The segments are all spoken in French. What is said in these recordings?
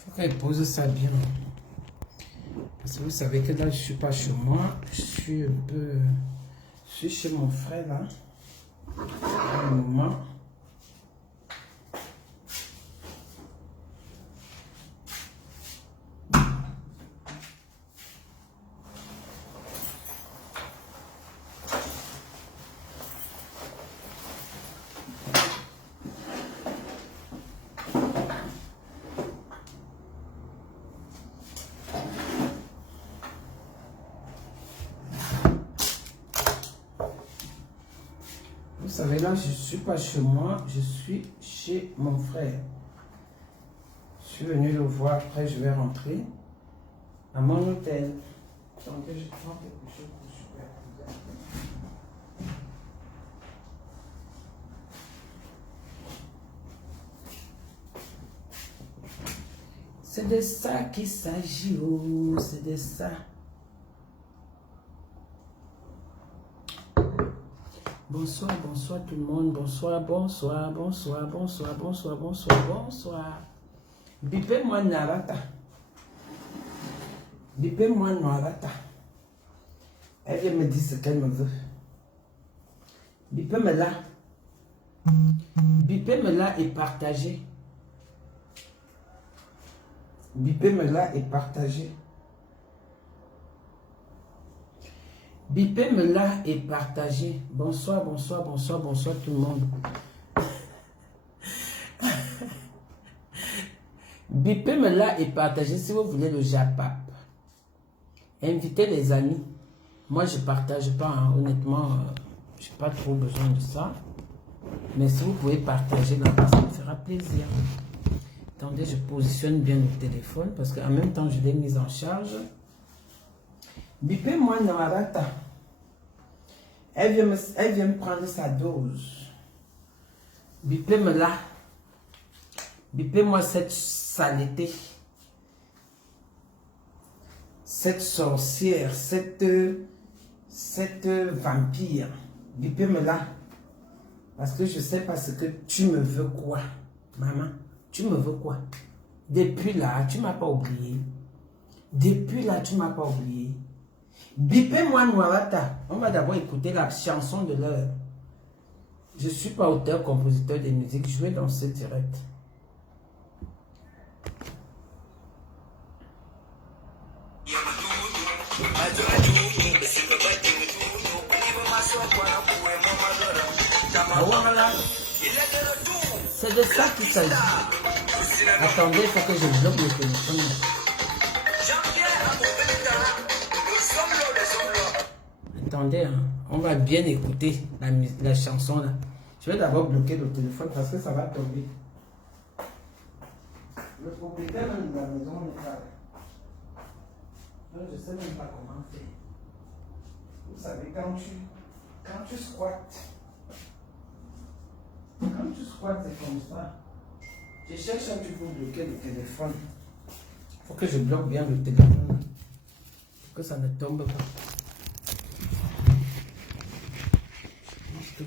Faut qu'elle pose ça bien. Parce que vous savez que là, je suis pas chez moi. Je suis un peu... Je suis chez mon frère, là. Un moment. Vous savez, là, je ne suis pas chez moi, je suis chez mon frère. Je suis venu le voir, après je vais rentrer à mon hôtel. Attendez, je prends quelque chose pour superposer. C'est de ça qu'il s'agit, oh, c'est de ça. Bonsoir, bonsoir tout le monde. Bonsoir, bonsoir, bonsoir, bonsoir, bonsoir, bonsoir, bonsoir. Bipez-moi Narata. Bipez-moi Narata. Elle vient me dire ce qu'elle me veut. Bipez-moi là. Bipez-moi là et partagez. Bipez-moi là et partagez. Bipez-moi là et partagez. Bonsoir, bonsoir, bonsoir, bonsoir tout le monde. Bipez-moi là et partagez si vous voulez le Japap. Invitez les amis. Moi, je ne partage pas, hein. Honnêtement, je n'ai pas trop besoin de ça. Mais si vous pouvez partager là-bas, ça me fera plaisir. Attendez, je positionne bien le téléphone parce qu'en même temps, je l'ai mis en charge. Bipez-moi Narata. Elle vient me prendre sa dose. Bipez-moi là. Bipez-moi cette saleté. Cette sorcière, cette vampire. Bipez-moi là. Parce que je ne sais pas ce que tu me veux quoi. Maman, tu me veux quoi? Depuis là, tu ne m'as pas oublié. Depuis là, tu ne m'as pas oublié. Bipez-moi Noirata. On va d'abord écouter la chanson de l'heure. Je ne suis pas auteur, compositeur de musique. Je vais dans ce direct. C'est de ça qu'il s'agit. Attendez, il faut que je bloque le téléphone. Attendez, hein. On va bien écouter la chanson là. Je vais d'abord bloquer le téléphone parce que ça va tomber. Le propriétaire de la maison n'est pas là. Donc je ne sais même pas comment faire. Vous savez, quand tu squattes, c'est comme ça. Je cherche un petit peu bloquer le téléphone. Il faut que je bloque bien le téléphone. Pour que ça ne tombe pas.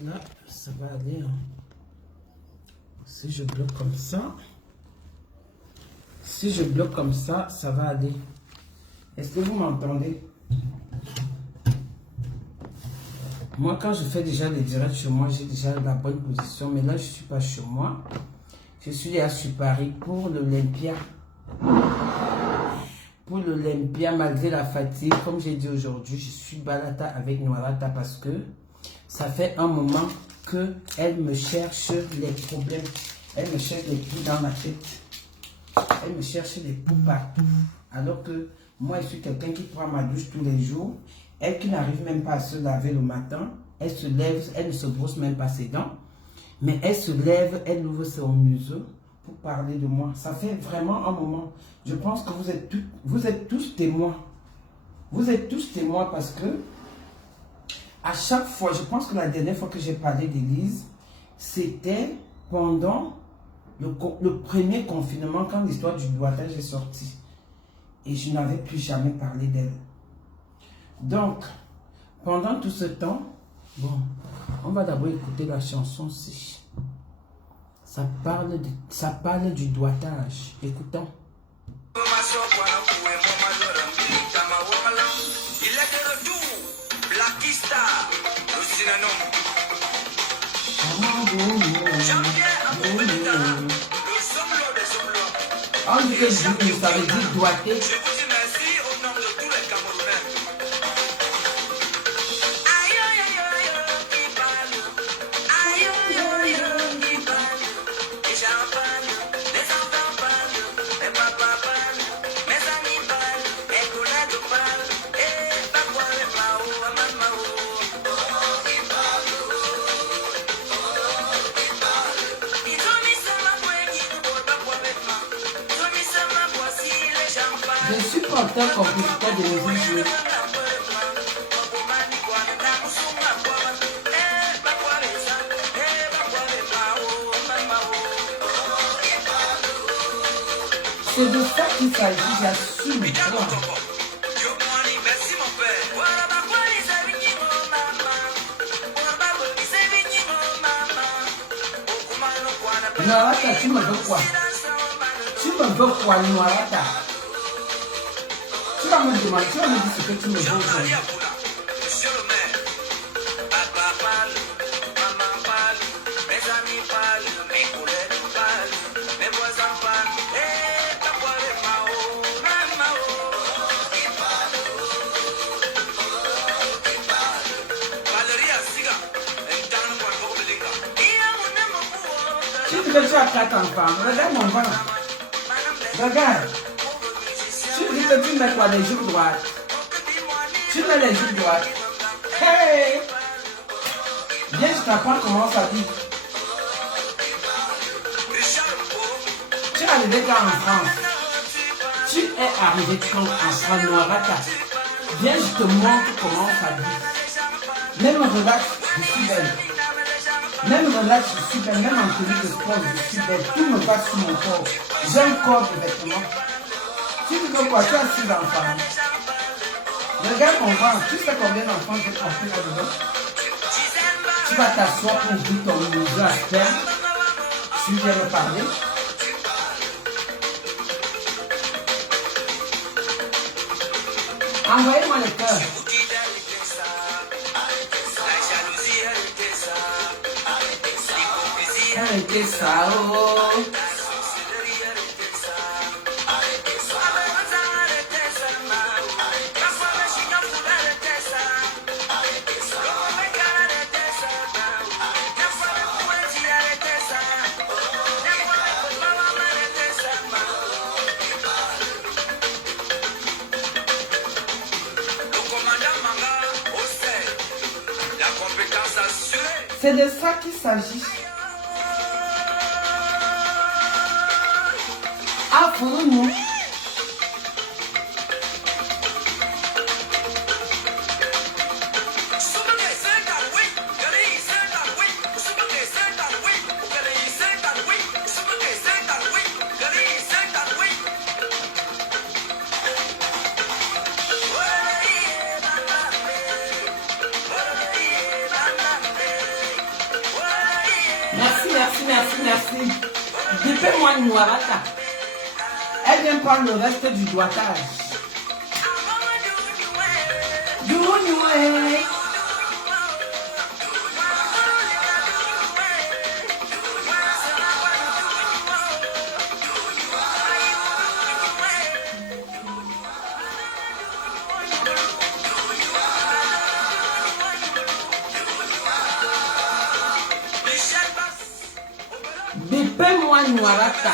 Là, ça va aller. Hein. Si je bloque comme ça, ça va aller. Est-ce que vous m'entendez? Moi, quand je fais déjà les directs chez moi, j'ai déjà la bonne position. Mais là, je ne suis pas chez moi. Je suis à Paris pour l'Olympia. Pour l'Olympia, malgré la fatigue, comme j'ai dit aujourd'hui, je suis balata avec Noirata parce que ça fait un moment qu'elle me cherche les problèmes. Elle me cherche les poux dans la tête. Elle me cherche les poux partout. Alors que moi, je suis quelqu'un qui prend ma douche tous les jours. Elle qui n'arrive même pas à se laver le matin. Elle se lève, elle ne se brosse même pas ses dents. Mais elle se lève, elle ouvre son museau pour parler de moi. Ça fait vraiment un moment. Je pense que vous êtes tous témoins. Vous êtes tous témoins parce que à chaque fois, je pense que la dernière fois que j'ai parlé d'Élise, c'était pendant le premier confinement, quand l'histoire du doigtage est sortie. Et je n'avais plus jamais parlé d'elle. Donc, pendant tout ce temps, bon, on va d'abord écouter la chanson aussi. Ça parle du doigtage. Écoutons. On dit que Djougou, ça veut dire doigté. Je vous dis merci au nom de tous les Camerounais. Je suis porteur compositeur de musique. C'est de ça qu'il s'agit, j'assume. Merci mon père. Noirata, tu me veux quoi? Tu me veux quoi, Noirata? Tu vas me demander, tu vas me dire ce que tu me veux aujourd'hui. Monsieur le maire, papa parle, maman parle, mes amis parlent, mes collègues parlent, mes voisins parlent, papa et Mao, Mao. Valérie Asiga, un talent pour le Bolinga. Tu dis que tu as 4 enfants, regarde mon ventre. Regarde. Tu dis que tu mets quoi, les joues droites? Tu mets les joues droites. Hey! Viens, je t'apprends comment ça dit. Tu es arrivé quand en France? Tu es arrivé quand en France, Noirata? Viens, je te montre comment ça dit. Même relax, je suis belle. Même relax, je suis belle. Même en tenue de sport, je suis belle. Tout me passe sur mon corps. J'ai un corps de vêtements. Tu dis que quoi? Tu as 6 enfants. Regarde mon ventre. Tu sais combien d'enfants j'ai porté là-dedans? Tu vas t'asseoir pour ouvrir ton museau à sperme. Tu viens me parler. Envoyez-moi le cœur. Arrêtez ça, oh. C'est de ça qu'il s'agit. Ah, pour nous. Merci. Dépêche-moi une Noirata. Elle vient prendre le reste du doigtage. Dépêche-moi une Noirata.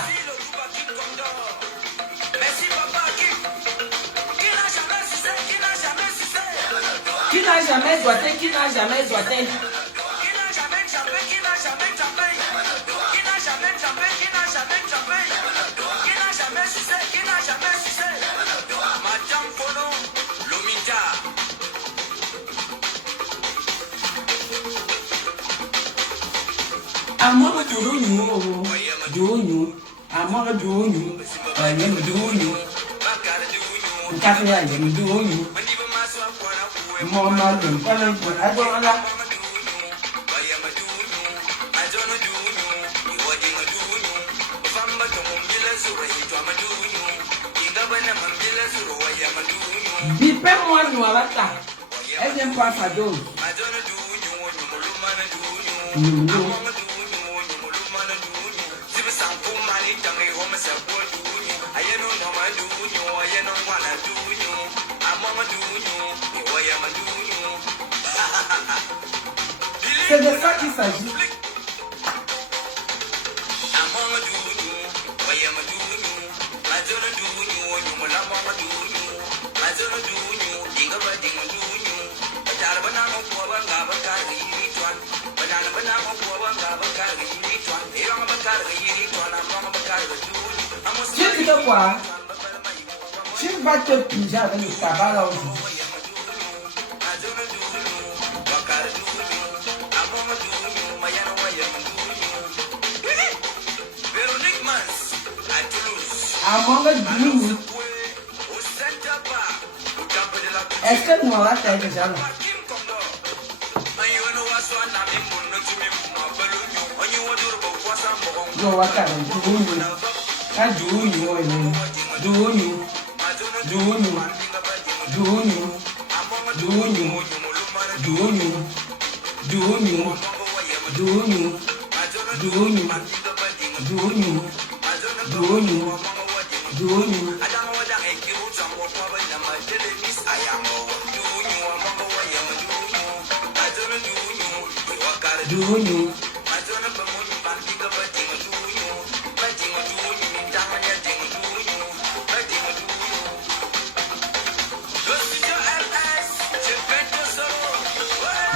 Qui n'a jamais doigté, qui n'a jamais doigté. Amor Dunyu, Amor Dunyu, I am Dunyu, Catherine, I am Dunyu, Mama, I don't like. Bipez-moi Noirata. Elle vient prendre sa dose. C'est de ça qu'il s'agit. Tu sais quoi? Tu vas te piger avec le tabac là aujourd'hui. Est-ce que nous allons faire déjà là? Non, on va faire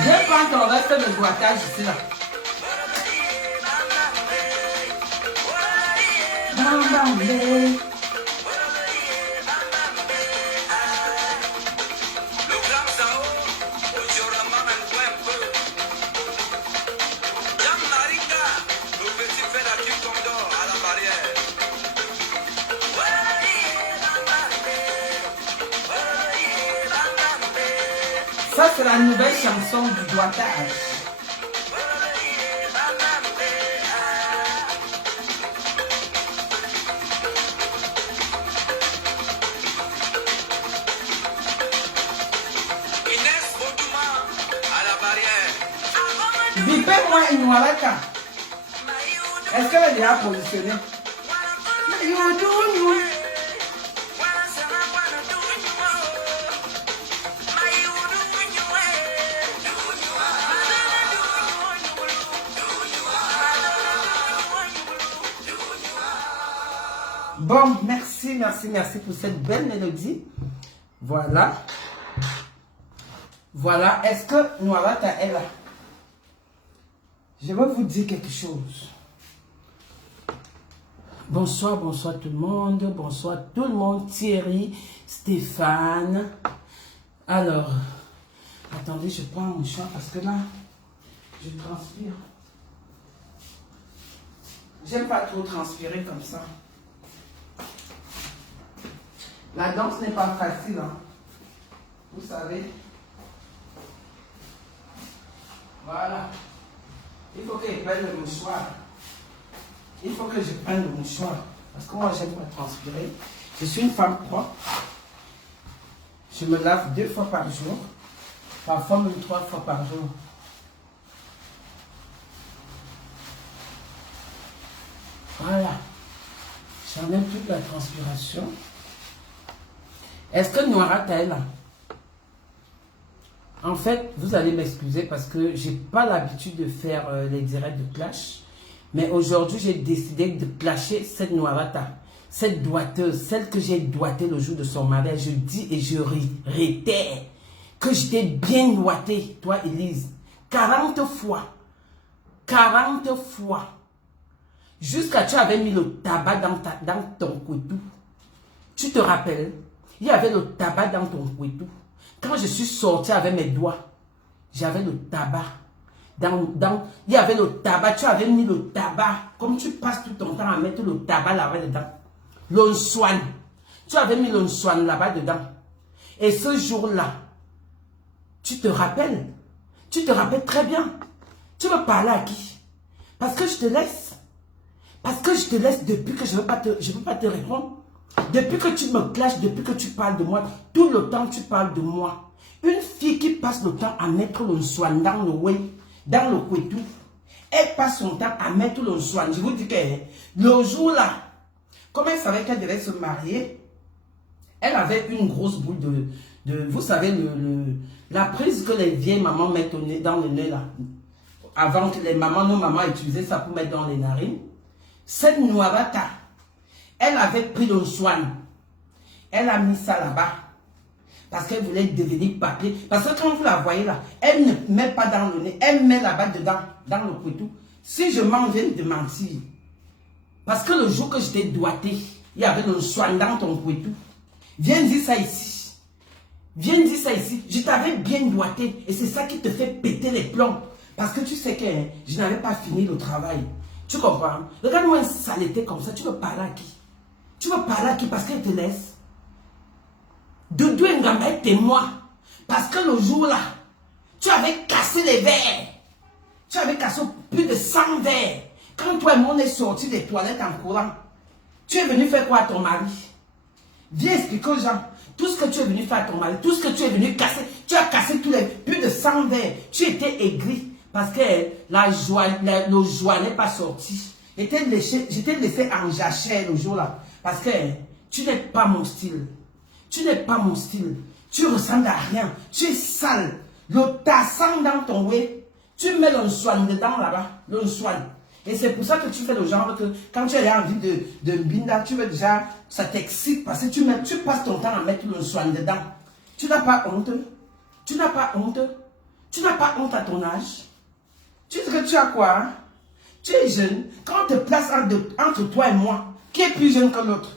je prends ton reste de boitage ici là. Ça, c'est la nouvelle chanson du doigtage. Bipez-moi une Noirata. Est-ce qu'elle est déjà positionnée? Bon, merci pour cette belle mélodie. Voilà. Voilà. Est-ce que Noirata est là? Je vais vous dire quelque chose. Bonsoir tout le monde. Bonsoir tout le monde. Thierry, Stéphane. Alors, attendez, je prends mon chat parce que là, je transpire. J'aime pas trop transpirer comme ça. La danse n'est pas facile, hein. Vous savez. Voilà. Il faut que je prenne le mouchoir. Il faut que je prenne le mouchoir. Parce que moi, j'aime pas transpirer. Je suis une femme propre. Je me lave 2 fois par jour. Parfois même 3 fois par jour. Voilà. J'enlève toute la transpiration. Est-ce que Noirata est là? En fait, vous allez m'excuser parce que j'ai pas l'habitude de faire les directs de clash. Mais aujourd'hui, j'ai décidé de clasher cette Noirata. Cette doiteuse, celle que j'ai doigtée le jour de son mariage. Je dis et je réitère que je t'ai bien doigtée, toi Elise. 40 fois. 40 fois. Jusqu'à tu avais mis le tabac dans ton couteau. Tu te rappelles? Il y avait le tabac dans ton couteau. Quand je suis sortie avec mes doigts, j'avais le tabac. Il y avait le tabac. Tu avais mis le tabac. Comme tu passes tout ton temps à mettre le tabac là-bas dedans. L'onswan. Tu avais mis l'onswan là-bas dedans. Et ce jour-là, tu te rappelles? Tu te rappelles très bien. Tu veux parler à qui? Parce que je te laisse. Parce que je te laisse depuis que je ne veux pas te répondre. Depuis que tu me clashes, depuis que tu parles de moi, tout le temps tu parles de moi. Une fille qui passe le temps à mettre le soin dans le way, dans le couetou, elle passe son temps à mettre le soin. Je vous dis que le jour-là, comme elle savait qu'elle devait se marier, elle avait une grosse boule de vous savez, la prise que les vieilles mamans mettent dans le nez là. Avant que les mamans, nos mamans utilisaient ça pour mettre dans les narines. Cette Noirata, elle avait pris le soin. Elle a mis ça là-bas. Parce qu'elle voulait devenir papier. Parce que quand vous la voyez là, elle ne met pas dans le nez. Elle met là-bas dedans, dans le couteau. Si je m'en viens de mentir. Parce que le jour que je t'ai doigté, il y avait le soin dans ton couteau. Viens dire ça ici. Viens dire ça ici. Je t'avais bien doigté. Et c'est ça qui te fait péter les plombs. Parce que tu sais que je n'avais pas fini le travail. Tu comprends? Regarde-moi une saleté comme ça. Tu veux parler à qui? Tu veux parler à qui? Parce qu'elle te laisse. Doudou Ngamba est témoin. Parce que le jour-là, tu avais cassé les verres. Tu avais cassé plus de 100 verres. Quand toi et moi on est sortis des toilettes en courant, tu es venu faire quoi à ton mari? Viens expliquer aux gens. Tout ce que tu es venu faire à ton mari, tout ce que tu es venu casser, tu as cassé tous les plus de 100 verres. Tu étais aigri. Parce que le joie n'est pas sorti. J'étais laissé en jachère le jour-là. Parce que tu n'es pas mon style. Tu n'es pas mon style. Tu ressembles à rien. Tu es sale. Le tassin dans ton way. Tu mets le soin dedans là-bas. Le soin. Et c'est pour ça que tu fais le genre que quand tu as envie de binda, tu veux déjà, ça t'excite. Parce que tu passes ton temps à mettre le soin dedans. Tu n'as pas honte. Tu n'as pas honte. Tu n'as pas honte à ton âge. Tu sais que tu as quoi? Hein? Tu es jeune. Quand on te place entre toi et moi, qui est plus jeune que l'autre?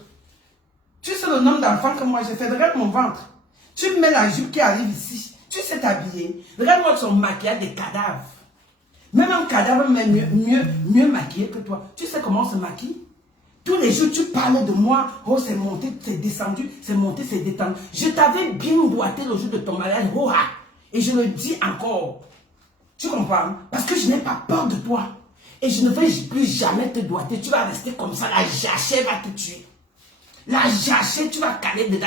Tu sais le nombre d'enfants que moi j'ai fait. Regarde mon ventre. Tu mets la jupe qui arrive ici. Tu sais t'habiller. Regarde-moi son maquillage des cadavres. Même un cadavre mais mieux maquillé que toi. Tu sais comment on se maquille? Tous les jours tu parles de moi. Oh c'est monté, c'est descendu. C'est monté, c'est détendu. Je t'avais bien doigté le jour de ton mariage. Oh, ah. Et je le dis encore. Tu comprends? Parce que je n'ai pas peur de toi. Et je ne vais plus jamais te doigter. Tu vas rester comme ça. La jachère va te tuer. La jachère, tu vas caler dedans.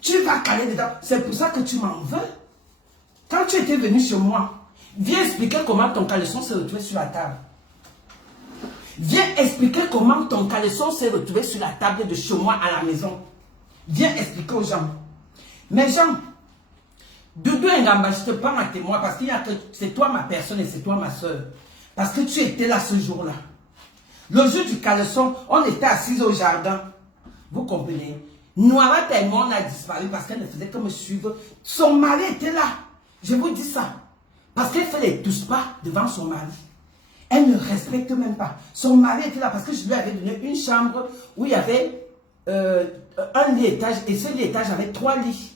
Tu vas caler dedans. C'est pour ça que tu m'en veux. Quand tu étais venu chez moi, viens expliquer comment ton caleçon s'est retrouvé sur la table. Viens expliquer comment ton caleçon s'est retrouvé sur la table de chez moi à la maison. Viens expliquer aux gens. Mes gens, Doudou Ngamba, je te prends à témoin parce qu'il y a que c'est toi ma personne et c'est toi ma soeur. Parce que tu étais là ce jour-là. Le jour du caleçon, on était assis au jardin. Vous comprenez? Noirata et moi, on a disparu parce qu'elle ne faisait que me suivre. Son mari était là. Je vous dis ça. Parce qu'elle fait les tous pas devant son mari. Elle ne respecte même pas. Son mari était là parce que je lui avais donné une chambre où il y avait un lit étage. Et ce lit étage avait 3 lits.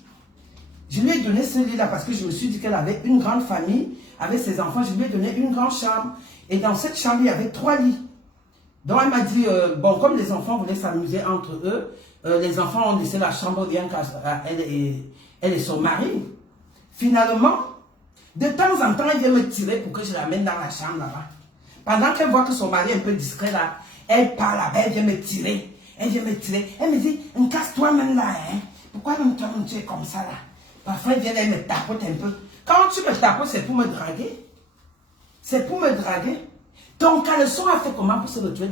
Je lui ai donné ce lit-là parce que je me suis dit qu'elle avait une grande famille avec ses enfants. Je lui ai donné une grande chambre. Et dans cette chambre, il y avait 3 lits. Donc elle m'a dit, bon, comme les enfants voulaient s'amuser entre eux, les enfants ont laissé la chambre rien qu'à elle et son mari. Finalement, de temps en temps, elle vient me tirer pour que je l'amène dans la chambre là-bas. Pendant qu'elle voit que son mari est un peu discret là, elle part là-bas, elle vient me tirer. Elle vient me tirer. Elle me dit, casse-toi même là, hein. Pourquoi même toi, tu es comme ça là? Parfois, elle vient, elle me tapote un peu. Quand tu me tapotes, c'est pour me draguer. C'est pour me draguer. Ton caleçon a fait comment pour se retrouver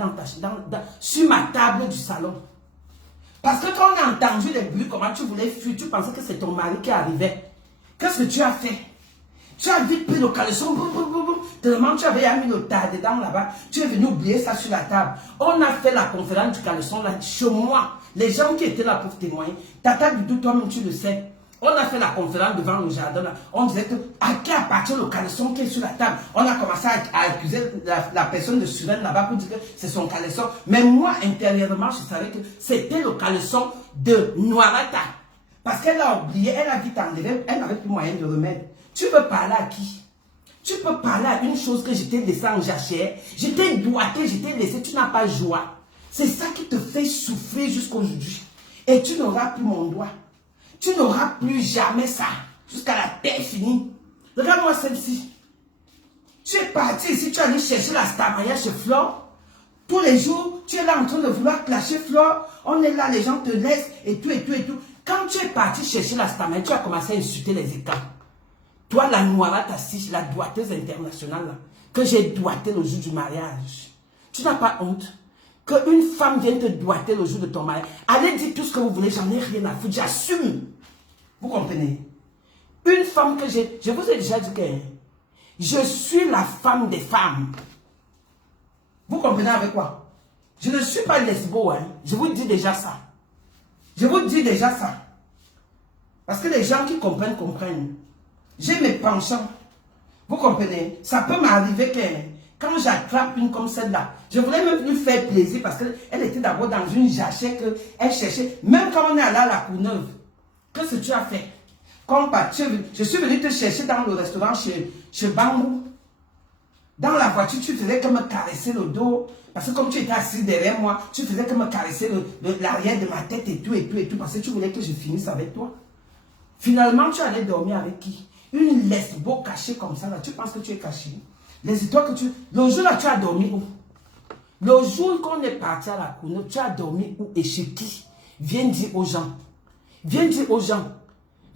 sur ma table du salon? Parce que quand on a entendu les bruits, comment tu voulais fuir, tu pensais que c'est ton mari qui arrivait. Qu'est-ce que tu as fait? Tu as vite pris le caleçon, tellement tu avais mis le tas dedans là-bas, tu es venu oublier ça sur la table. On a fait la conférence du caleçon là, chez moi. Les gens qui étaient là pour témoigner, Tata Doudou, toi-même tu le sais. On a fait la conférence devant le jardin là. On disait que à qui appartient le caleçon qui est sur la table. On a commencé à accuser la personne de Suren là-bas pour dire que c'est son caleçon. Mais moi, intérieurement, je savais que c'était le caleçon de Noirata. Parce qu'elle a oublié, elle a vite enlevé, elle n'avait plus moyen de remettre. Tu peux parler à qui? Tu peux parler à une chose que je t'ai laissée en jachère. Je t'ai doigté, je t'ai laissé, tu n'as pas joie. C'est ça qui te fait souffrir jusqu'aujourd'hui. Et tu n'auras plus mon doigt. Tu n'auras plus jamais ça. Jusqu'à la terre finie. Regarde-moi celle-ci. Tu es parti ici, tu es allé chercher la Starmania chez Flore. Tous les jours, tu es là en train de vouloir clasher Flore. On est là, les gens te laissent et tout, et tout, et tout. Quand tu es parti chercher la stamina, tu as commencé à insulter les écarts. Toi, la Noirate assise, la doigteuse internationale, là, que j'ai doigté le jour du mariage. Tu n'as pas honte qu'une femme vienne te doigter le jour de ton mariage. Allez dire tout ce que vous voulez, j'en ai rien à foutre, j'assume. Vous comprenez? Une femme que j'ai... Je vous ai déjà dit que je suis la femme des femmes. Vous comprenez avec quoi? Je ne suis pas lesbo, hein. Je vous dis déjà ça. Je vous dis déjà ça. Parce que les gens qui comprennent, comprennent. J'ai mes penchants. Vous comprenez? Ça peut m'arriver que quand j'attrape une comme celle-là, je voulais même lui faire plaisir parce qu'elle était d'abord dans une jachère qu'elle cherchait. Même quand on est allé à la Courneuve, qu'est-ce que tu as fait? Je suis venu te chercher dans le restaurant chez Bambou. Dans la voiture, tu faisais que me caresser le dos. Parce que comme tu étais assis derrière moi, tu faisais que me caresser l'arrière de ma tête et tout, et tout, et tout. Parce que tu voulais que je finisse avec toi. Finalement, tu allais dormir avec qui? Une lesbo cachée comme ça, là. Tu penses que tu es caché? Les histoires que tu... Le jour là, tu as dormi où? Le jour qu'on est parti à la Courneuve, tu as dormi où et chez qui? Viens dire aux gens. Viens dire aux gens.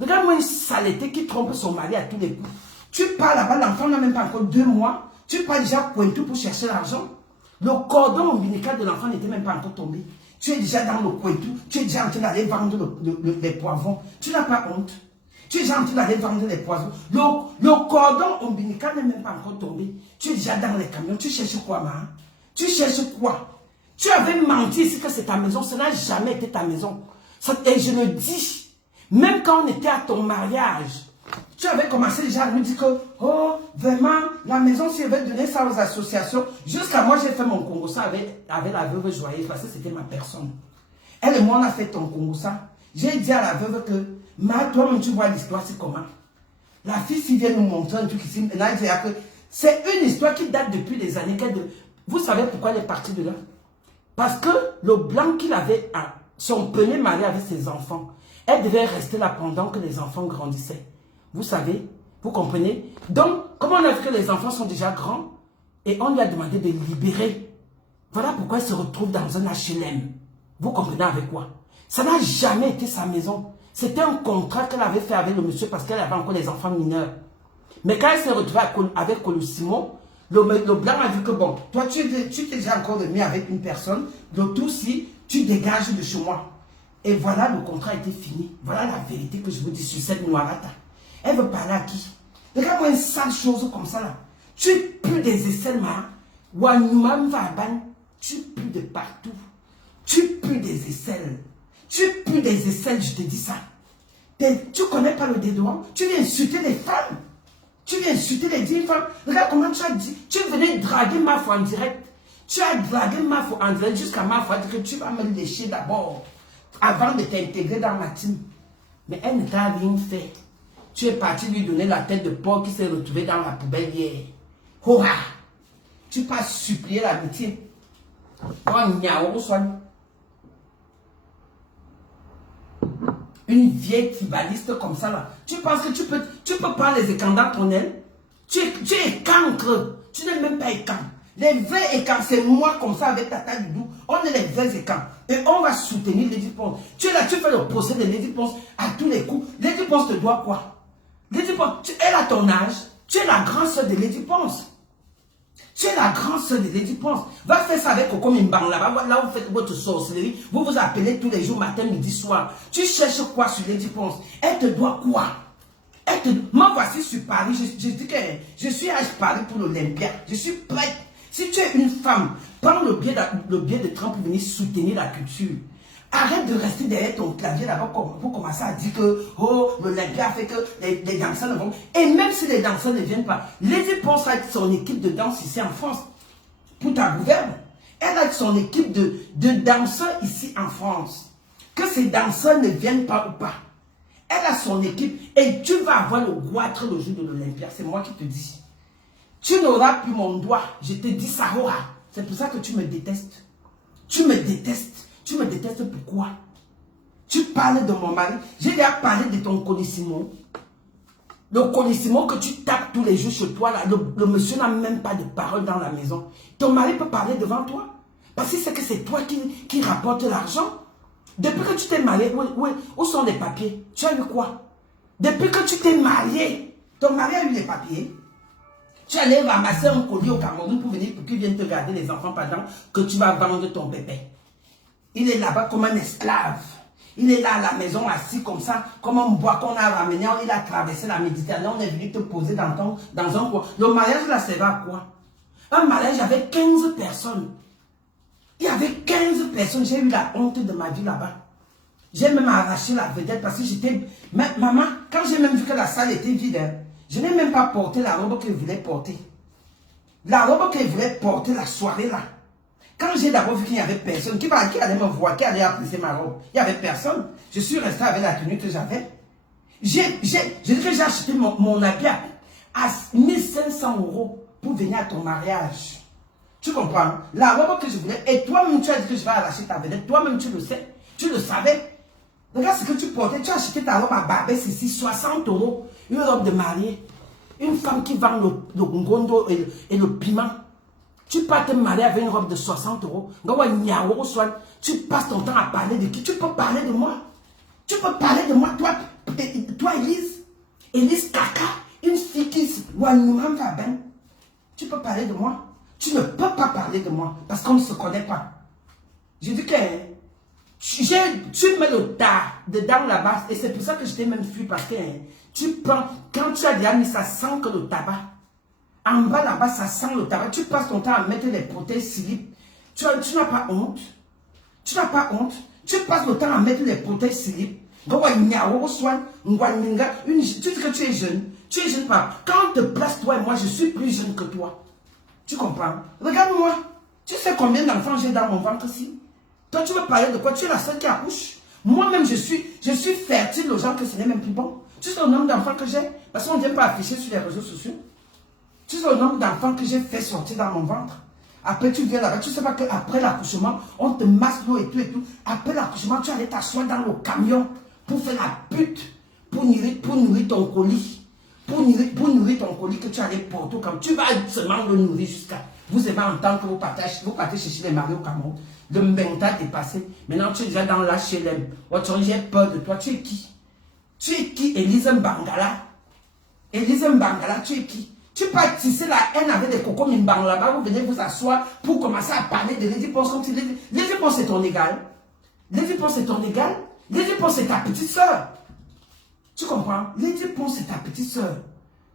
Regarde-moi une saleté qui trompe son mari à tous les coups. Tu pars là-bas, l'enfant n'a même pas encore 2 mois. Tu pars déjà pointu pour chercher l'argent. Le cordon ombilical de l'enfant n'était même pas encore tombé. Tu es déjà dans le pointu. Tu es déjà en train d'aller vendre les poivrons. Tu n'as pas honte. Tu es déjà en train d'aller vendre les poivrons. Le cordon ombilical n'est même pas encore tombé. Tu es déjà dans les camions. Tu cherches quoi, ma? Tu cherches quoi? Tu avais menti ici que c'est ta maison. Ça n'a jamais été ta maison. Et je le dis. Même quand on était à ton mariage, tu avais commencé déjà à nous dire que, oh, vraiment, la maison, si elle veut donner ça aux associations, jusqu'à moi, j'ai fait mon Congossa avec la veuve joyeuse, parce que c'était ma personne. Elle et moi, on a fait ton Congossa. J'ai dit à la veuve que, toi-même, tu vois l'histoire, c'est comment? La fille, s'il vient nous montrer un truc ici, elle a dit que c'est une histoire qui date depuis des années. Vous savez pourquoi elle est partie de là? Parce que le blanc qu'il avait, son premier mari avec ses enfants, elle devait rester là pendant que les enfants grandissaient. Vous savez, vous comprenez? Donc, comme on a vu que les enfants sont déjà grands, et on lui a demandé de libérer. Voilà pourquoi elle se retrouve dans un HLM. Vous comprenez avec quoi? Ça n'a jamais été sa maison. C'était un contrat qu'elle avait fait avec le monsieur parce qu'elle avait encore des enfants mineurs. Mais quand elle s'est retrouvée avec Colosimo, le blanc a vu que bon, toi tu t'es déjà encore remis avec une personne, le tout si tu dégages de chez moi. Et voilà, le contrat était fini. Voilà la vérité que je vous dis sur cette Noirata. Elle veut parler à qui? Regarde-moi une sale chose comme ça là. Tu pues des aisselles, ma. Wanyumam Vaban. Tu pues de partout. Tu pues des aisselles. Tu pues des aisselles, je te dis ça. Tu connais pas le dédouan? Tu viens insulter les femmes. Tu viens insulter les 10 femmes. Regarde comment tu as dit. Tu venais draguer ma foi en direct. Tu as dragué ma foi en direct jusqu'à ma foi dire que tu vas me lécher d'abord. Avant de t'intégrer dans ma team. Mais elle ne t'a rien fait. Tu es parti lui donner la tête de porc qui s'est retrouvée dans la poubelle hier. Hora! Tu peux supplier l'amitié. Une vieille tribaliste comme ça là. Tu penses que tu peux prendre les écans dans ton aile? Tu es cancre. Tu n'es même pas écan. Les vrais écans, c'est moi comme ça avec ta taille doux. On est les vrais écans. Et on va soutenir Lady Ponce. Tu es là, tu fais le procès de Lady Ponce à tous les coups. Lady Ponce te doit quoi? Lady Ponce, elle a ton âge. Tu es la grande soeur de Lady Ponce. Tu es la grande soeur de Lady Ponce. Va faire ça avec Coco Mimbang là-bas. Là où vous faites votre sorcellerie. Vous vous appelez tous les jours, matin, midi, soir. Tu cherches quoi sur Lady Ponce? Elle te doit quoi? Moi, voici sur Paris. Je dis que je suis à Paris pour l'Olympia. Je suis prête. Si tu es une femme, prends le biais de Trump pour venir soutenir la culture. Arrête de rester derrière ton clavier là-bas pour commencer à dire que oh, l'Olympia fait que les danseurs ne vont. Et même si les danseurs ne viennent pas, Lady Ponce a son équipe de danse ici en France pour ta gouverne. Elle a son équipe de danseurs ici en France. Que ces danseurs ne viennent pas ou pas. Elle a son équipe et tu vas avoir le goitre le jour de l'Olympia. C'est moi qui te dis. Tu n'auras plus mon doigt. Je te dis ça aura. C'est pour ça que tu me détestes. Tu me détestes. Tu me détestes pourquoi? Tu parles de mon mari. J'ai déjà parlé de ton Colissimo. Le Colissimo que tu tapes tous les jours chez toi. Là, le monsieur n'a même pas de parole dans la maison. Ton mari peut parler devant toi. Parce que c'est que c'est toi qui rapporte l'argent. Depuis que tu t'es marié, où sont les papiers? Tu as eu quoi? Depuis que tu t'es marié, ton mari a eu les papiers. Tu allais ramasser un colis au Cameroun pour venir, pour qu'il vienne te garder les enfants pendant que tu vas vendre ton bébé. Il est là-bas comme un esclave. Il est là à la maison assis comme ça, comme un bois qu'on a ramené. Il a traversé la Méditerranée. On est venu te poser dans un coin. Le mariage là, c'est à quoi? Un mariage avec 15 personnes. Il y avait 15 personnes. J'ai eu la honte de ma vie là-bas. J'ai même arraché la vedette parce que j'étais... Maman, quand j'ai même vu que la salle était vide, hein, je n'ai même pas porté la robe qu'elle voulait porter. La robe qu'elle voulait porter la soirée là. Quand j'ai d'abord vu qu'il n'y avait personne, qui allait me voir, qui allait apprécier ma robe, il n'y avait personne. Je suis resté avec la tenue que j'avais. J'ai dit que j'ai acheté mon habit à 1500 € pour venir à ton mariage. Tu comprends? La robe que je voulais, et toi-même tu as dit que je vais arracher ta vedette, toi-même tu le sais, tu le savais. Regarde ce que tu portais, tu as acheté ta robe à Barbès ici, 60 €, une robe de mariée. Une femme qui vend le ngondo et le piment. Tu pars te marier avec une robe de 60 €. Tu passes ton temps à parler de qui? Tu peux parler de moi. Tu peux parler de moi, toi Elise. Elise Kaka, une fille qui se... Tu peux parler de moi. Tu ne peux pas parler de moi parce qu'on ne se connaît pas. Je dis que tu mets le tas dedans là-bas et c'est pour ça que je t'ai même fui parce que tu prends, quand tu as déjà mis, ça sent que le tabac. En bas là-bas, ça sent le tabac. Tu passes ton temps à mettre les prothèses slip. Tu n'as pas honte. Tu n'as pas honte. Tu passes le temps à mettre les prothèses slip. Tu dis que tu es jeune. Tu es jeune pas. Quand on te place, toi et moi, je suis plus jeune que toi. Tu comprends? Regarde-moi. Tu sais combien d'enfants j'ai dans mon ventre ici? Toi, tu veux parler de quoi? Tu es la seule qui accouche. Moi-même, je suis fertile aux gens que ce n'est même plus bon. Tu sais le nombre d'enfants que j'ai? Parce qu'on ne vient pas afficher sur les réseaux sociaux. Tu sais le nombre d'enfants que j'ai fait sortir dans mon ventre. Après, tu viens là-bas. Tu ne sais pas qu'après l'accouchement, on te masse l'eau et tout et tout. Après l'accouchement, tu allais t'asseoir dans le camion pour faire la pute, pour nourrir ton colis. Pour nourrir ton colis que tu allais porter au Cameroun. Tu vas seulement le nourrir jusqu'à... Vous aimez entendre que vous partez chercher les maris au Cameroun. Le mental est passé. Maintenant, tu es déjà dans l'HLM. J'ai peur de toi. Tu es qui? Tu es qui, Elise Mbangala? Elise Mbangala, tu es qui? Tu peux tisser la haine avec des cocos Mimbang là-bas. Vous venez vous asseoir pour commencer à parler de Lady Ponce comme si Lady Ponce c'est ton égal. Lady Ponce c'est ton égal. Lady Ponce c'est ta petite soeur. Tu comprends? Lady Ponce c'est ta petite soeur.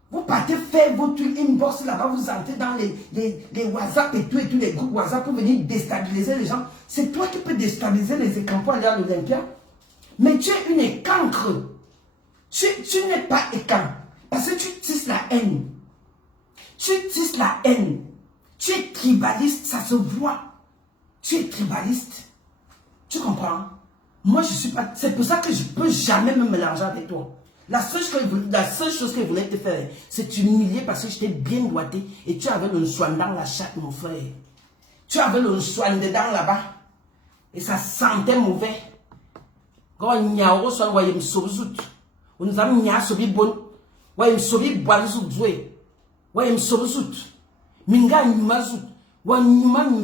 Vous partez faire votre inbox là-bas, vous entrez dans les WhatsApp et tout, les groupes WhatsApp pour venir déstabiliser les gens. C'est toi qui peux déstabiliser les écrans pour aller à l'Olympia. Mais tu es une écancre. Tu n'es pas écancre. Parce que tu tisses la haine. Tu tisses la haine. Tu es tribaliste, ça se voit. Tu es tribaliste. Tu comprends? Moi, je suis pas... C'est pour ça que je ne peux jamais me mélanger avec toi. La seule chose qu'elle voulait te faire, c'est t'humilier parce que je t'ai bien doigté et tu avais le soin dans la chatte, mon frère. Tu avais le soin dedans là-bas et ça sentait mauvais. Quand il y a un soin, il y a un soin. On a mis un soin bon. Il y a un soin bon. Il y a un soin. Minga Numazout.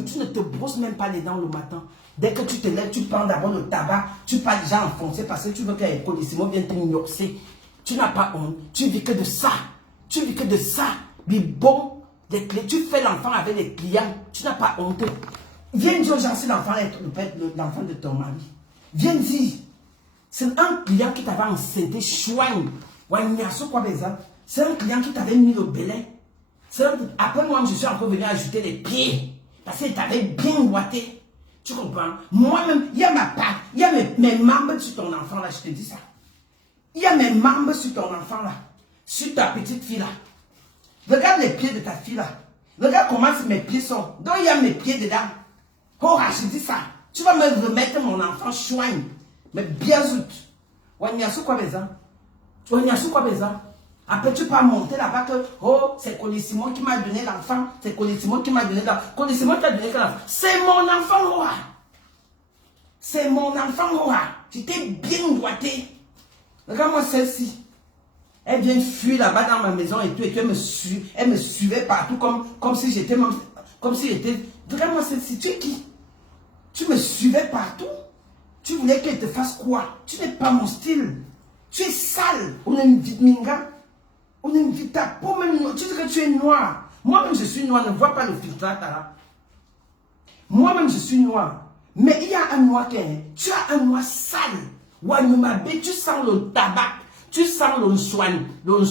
Tu ne te brosses même pas les dents le matin. Dès que tu te lèves, tu prends d'abord le tabac, tu pars déjà enfoncé parce que tu veux qu'un Colissimo vienne te noxer. Tu n'as pas honte. Tu vis que de ça. Tu vis que de ça. Mais bon, des clés. Tu fais l'enfant avec les clients. Tu n'as pas honte. Viens dire aux gens si l'enfant est l'enfant de ton mari. Viens dire. C'est un client qui t'avait enceinté, chouin. C'est un client qui t'avait mis le belin. Après moi, je suis encore venu ajouter les pieds. Parce qu'il t'avait bien boité. Tu comprends? Moi-même, il y a ma part, il y a mes membres sur ton enfant là, je te dis ça. Il y a mes membres sur ton enfant là, sur ta petite fille là. Regarde les pieds de ta fille là. Regarde comment mes pieds sont. Donc il y a mes pieds dedans. Oh, je dis ça. Tu vas me remettre mon enfant chouin. Mais bien zout. Ouais, il y a sous quoi besoin? Il y a sous quoi besoin? Après, tu peux monter là-bas que, oh, c'est Colissimo qui m'a donné l'enfant. C'est Colissimo qui m'a donné l'enfant. Colissimo qui a donné l'enfant. C'est mon enfant, Roa. C'est mon enfant, Roa. J'étais bien doigté. Regarde-moi celle-ci. Elle vient fuir là-bas dans ma maison et tout. Et elle me suivait partout comme si j'étais... Comme si j'étais... Regarde-moi celle-ci. Tu es qui? Tu me suivais partout. Tu voulais qu'elle te fasse quoi? Tu n'es pas mon style. Tu es sale. On invite Minga. On invite ta peau même. Tu dis que tu es noir. Moi-même, je suis noir. Ne vois pas le filtre là. Moi-même, je suis noir. Mais il y a un noir qui est. Tu as un noir sale. Ouais, tu sens le tabac. Tu sens le soin, le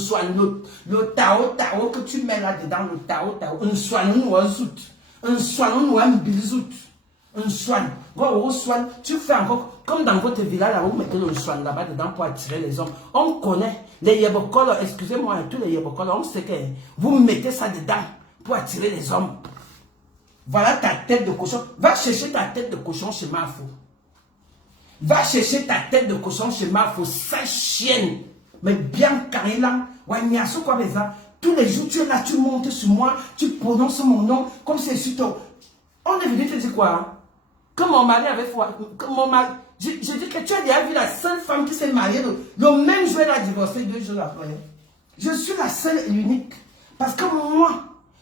tao que tu mets là-dedans, le tao, un soin, un soin, un soin. Tu fais encore, comme dans votre village, là, vous mettez le soin là-bas dedans pour attirer les hommes. On connaît les yebokolos, excusez-moi, tous les yebokolos, on sait que vous mettez ça dedans pour attirer les hommes. Voilà ta tête de cochon. Va chercher ta tête de cochon chez Mafo. Va chercher ta tête de cochon chez Mafo, sa chienne. Mais bien carré là, tous les jours tu es là, tu montes sur moi, tu prononces mon nom comme c'est sur toi. On est venu te dire quoi? Hein? Que mon mari avait foi. Je dis que tu as déjà vu la seule femme qui s'est mariée, le même jour elle a divorcé 2 jours après. Je suis la seule et l'unique. Parce que moi,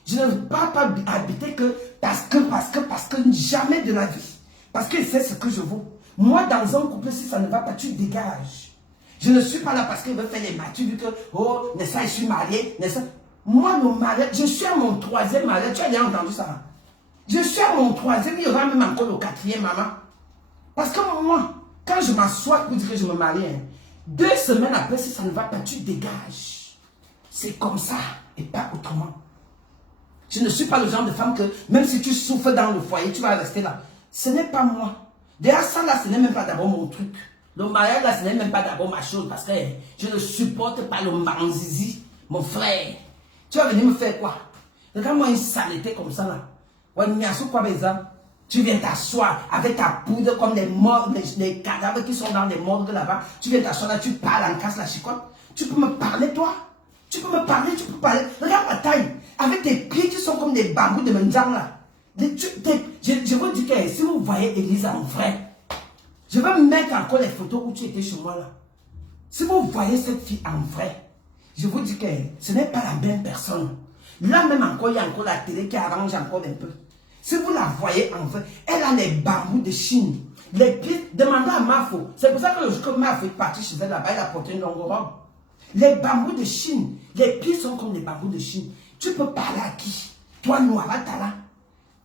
je ne veux pas habiter que parce que jamais de la vie. Parce que c'est ce que je vaux. Moi, dans un couple, si ça ne va pas, tu dégages. Je ne suis pas là parce qu'il veut faire les matures, vu que, oh, n'est-ce pas, je suis marié, n'est-ce pas. Moi, le mariage, je suis à mon 3e mariage. Tu as déjà entendu ça? Je suis à mon 3e, il y aura même encore le 4e, maman. Parce que moi, quand je m'assois pour dire que je me marie, 2 semaines après, si ça ne va pas, tu dégages. C'est comme ça et pas autrement. Je ne suis pas le genre de femme que, même si tu souffres dans le foyer, tu vas rester là. Ce n'est pas moi. Déjà, ça là, ce n'est même pas d'abord mon truc. Le mariage là, ce n'est même pas d'abord ma chose parce que je ne supporte pas le manzizi, mon frère. Tu vas venir me faire quoi? Regarde-moi une saleté comme ça là. Ouais, tu viens t'asseoir avec ta poudre comme les morts, les cadavres qui sont dans les morgues là-bas. Tu viens t'asseoir là, tu parles en casse la chicotte. Tu peux me parler toi? Tu peux me parler, tu peux parler. Regarde ma taille. Avec tes pieds qui sont comme des bambous de Menjang là. Je vous dis que si vous voyez Elisa en vrai, je vais mettre encore les photos où tu étais chez moi là. Si vous voyez cette fille en vrai, je vous dis que ce n'est pas la même personne. Là même encore, il y a encore la télé qui arrange encore un peu. Si vous la voyez en vrai, elle a les bambous de Chine. Les pieds, demandez à Mafo. C'est pour ça que le jour que Mafo est parti chez elle là-bas, elle a porté une longue robe. Les bambous de Chine, les pieds sont comme les bambous de Chine. Tu peux parler à qui? Toi, Noaratala.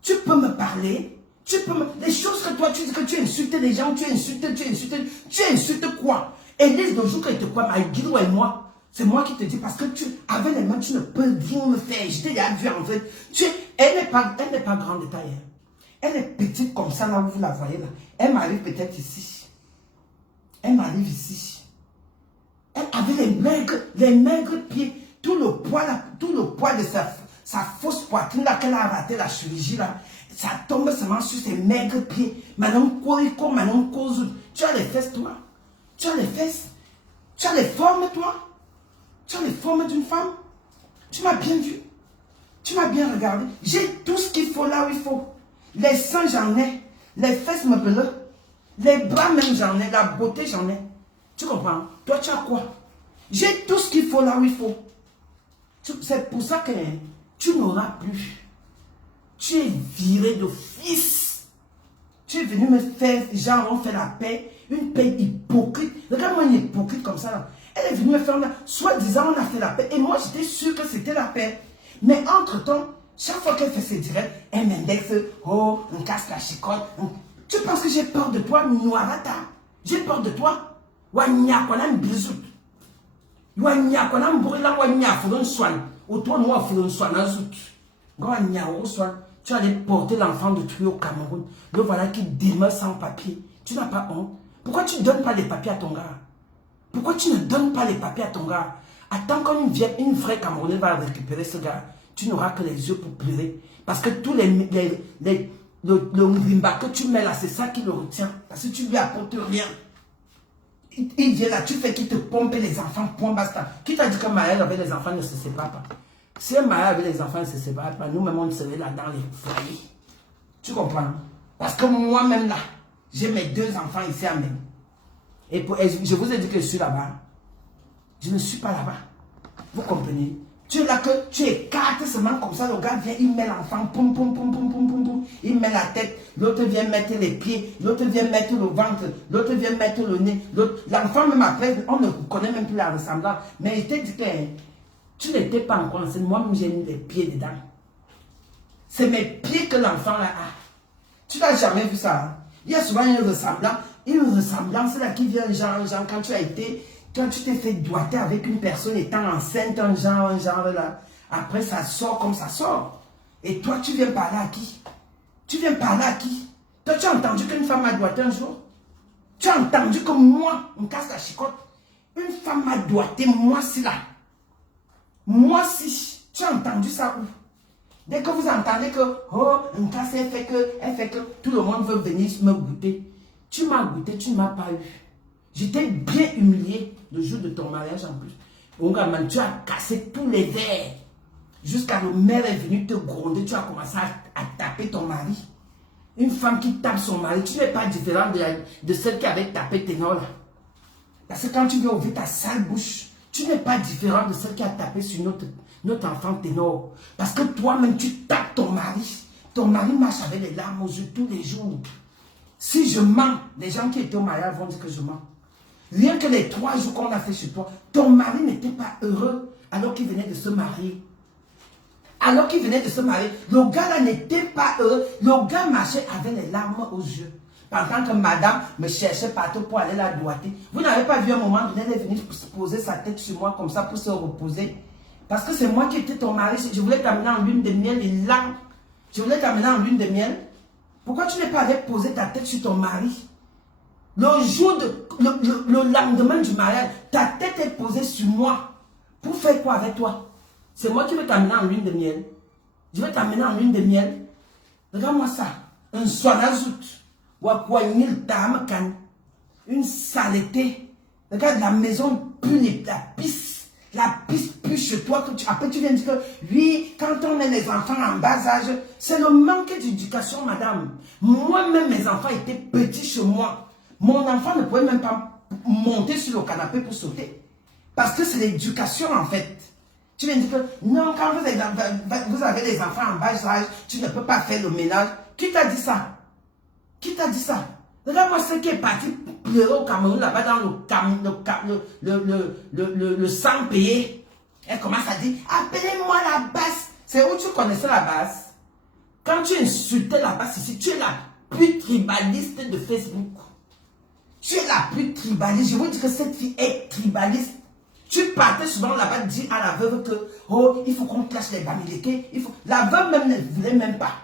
Tu peux me parler. Tu peux me... Les choses que toi, tu dis que tu insultes les gens, tu insultes quoi? Élise, le jour qu'elle te croit, Maïguiro et moi, c'est moi qui te dis, parce que tu, avec les mains, tu ne peux rien me faire. Je t'ai déjà vu en fait. Elle n'est pas grande de taille. Elle est petite comme ça, là où vous la voyez là. Elle m'arrive peut-être ici. Elle m'arrive ici. Elle avait les maigres pieds. Tout le poids de sa fausse poitrine là, qu'elle a raté la chirurgie là. Ça tombe seulement sur ses maigres pieds. Maintenant, tu as les fesses, toi. Tu as les fesses. Tu as les formes, toi. Tu as les formes d'une femme. Tu m'as bien vu. Tu m'as bien regardé. J'ai tout ce qu'il faut là où il faut. Les seins, j'en ai. Les fesses me bleus. Les bras même, j'en ai. La beauté, j'en ai. Tu comprends? Toi, tu as quoi? J'ai tout ce qu'il faut là où il faut. C'est pour ça que tu n'auras plus. Tu es viré de fils. Tu es venu me faire, genre, on fait la paix. Une paix hypocrite. Regarde-moi une hypocrite comme ça là. Elle est venue me faire, soi-disant, on a fait la paix. Et moi, j'étais sûr que c'était la paix. Mais entre-temps, chaque fois qu'elle fait ses directs, elle m'indexe. Oh, on casse la chicotte. Tu penses que j'ai peur de toi, Noirata? J'ai peur de toi? Wanya, qu'on a un bisou. Wanya, qu'on a un brûlant, wanya, faut qu'on soigne. Ou toi, moi, faut qu'on soigne un zout. Wanya, on soigne. Tu allais porter l'enfant de tuer au Cameroun. Le voilà qui demeure sans papier. Tu n'as pas honte? Pourquoi tu ne donnes pas les papiers à ton gars? Pourquoi tu ne donnes pas les papiers à ton gars? Attends qu'une vraie Camerounaise va récupérer ce gars. Tu n'auras que les yeux pour pleurer. Parce que tous le Ngrimba que tu mets là, c'est ça qui le retient. Parce que tu lui apportes rien. Il vient là, tu fais qu'il te pompe les enfants, point basta. Qui t'a dit que Maël avec les enfants ne se sépare pas? Si Maël avec les enfants ne se sépare pas, nous-mêmes on serait là dans les foyers. Tu comprends? Parce que moi-même là, j'ai mes 2 enfants ici à même. Et je vous ai dit que je suis là-bas. Je ne suis pas là-bas. Vous comprenez? Tu es là que tu écartes seulement comme ça, le gars vient, il met l'enfant, poum, poum, poum, poum, poum, poum, poum, il met la tête, l'autre vient mettre les pieds, l'autre vient mettre le ventre, l'autre vient mettre le nez, l'enfant même après, on ne connaît même plus la ressemblance, mais il te dit que tu n'étais pas encore enceinte, moi-même j'ai mis les pieds dedans. C'est mes pieds que l'enfant là a. Tu n'as jamais vu ça, hein? Il y a souvent une ressemblance là qui vient, genre quand tu as été... Toi, tu t'es fait doigter avec une personne étant enceinte, un genre là. Après, ça sort comme ça sort. Et toi, tu viens parler à qui? Tu viens parler à qui? Toi, tu as entendu qu'une femme m'a doigté un jour? Tu as entendu que moi, on casse la chicotte? Une femme m'a doigté, moi si là. Moi si. Tu as entendu ça où? Dès que vous entendez que, oh, on casse, elle fait que tout le monde veut venir me goûter. Tu m'as goûté, tu ne m'as pas eu. J'étais bien humilié le jour de ton mariage en plus. Ongaman, tu as cassé tous les verres. Jusqu'à le maire est venu te gronder, tu as commencé à taper ton mari. Une femme qui tape son mari, tu n'es pas différent de celle qui avait tapé Ténor là. Parce que quand tu viens ouvrir ta sale bouche, tu n'es pas différent de celle qui a tapé sur notre enfant Ténor. Parce que toi-même, tu tapes ton mari. Ton mari marche avec les larmes aux yeux tous les jours. Si je mens, les gens qui étaient au mariage vont dire que je mens. Rien que les 3 jours qu'on a fait chez toi, ton mari n'était pas heureux alors qu'il venait de se marier. Alors qu'il venait de se marier, le gars là n'était pas heureux. Le gars marchait avec les larmes aux yeux. Pendant que madame me cherchait partout pour aller la doigter. Vous n'avez pas vu un moment donné, elle est venue poser sa tête sur moi comme ça pour se reposer. Parce que c'est moi qui étais ton mari. Je voulais t'amener en lune de miel et là, je voulais t'amener en lune de miel. Pourquoi tu n'es pas allé poser ta tête sur ton mari? Le jour le lendemain du mariage, ta tête est posée sur moi. Pour faire quoi avec toi? C'est moi qui vais t'amener en lune de miel. Je vais t'amener en lune de miel. Regarde-moi ça. Un soirazout. Une saleté. Regarde la maison pue, la pisse. La pisse pue chez toi. Après tu viens dire que oui, quand on met les enfants en bas âge, c'est le manque d'éducation, madame. Moi-même, mes enfants étaient petits chez moi. Mon enfant ne pouvait même pas monter sur le canapé pour sauter. Parce que c'est l'éducation en fait. Tu viens dire que non, quand vous avez des enfants en bas âge, tu ne peux pas faire le ménage. Qui t'a dit ça? Qui t'a dit ça? Regarde-moi ce qui est parti pleurer au Cameroun là-bas dans le sang payé. Elle commence à dire, appelez-moi la basse. C'est où tu connaissais la basse? Quand tu insultais la basse ici, tu es la plus tribaliste de Facebook. Tu es la plus tribaliste. Je vous dis que cette fille est tribaliste. Tu partais souvent là-bas dire à la veuve que, oh, il faut qu'on classe les Bamileke. La veuve même ne voulait même pas.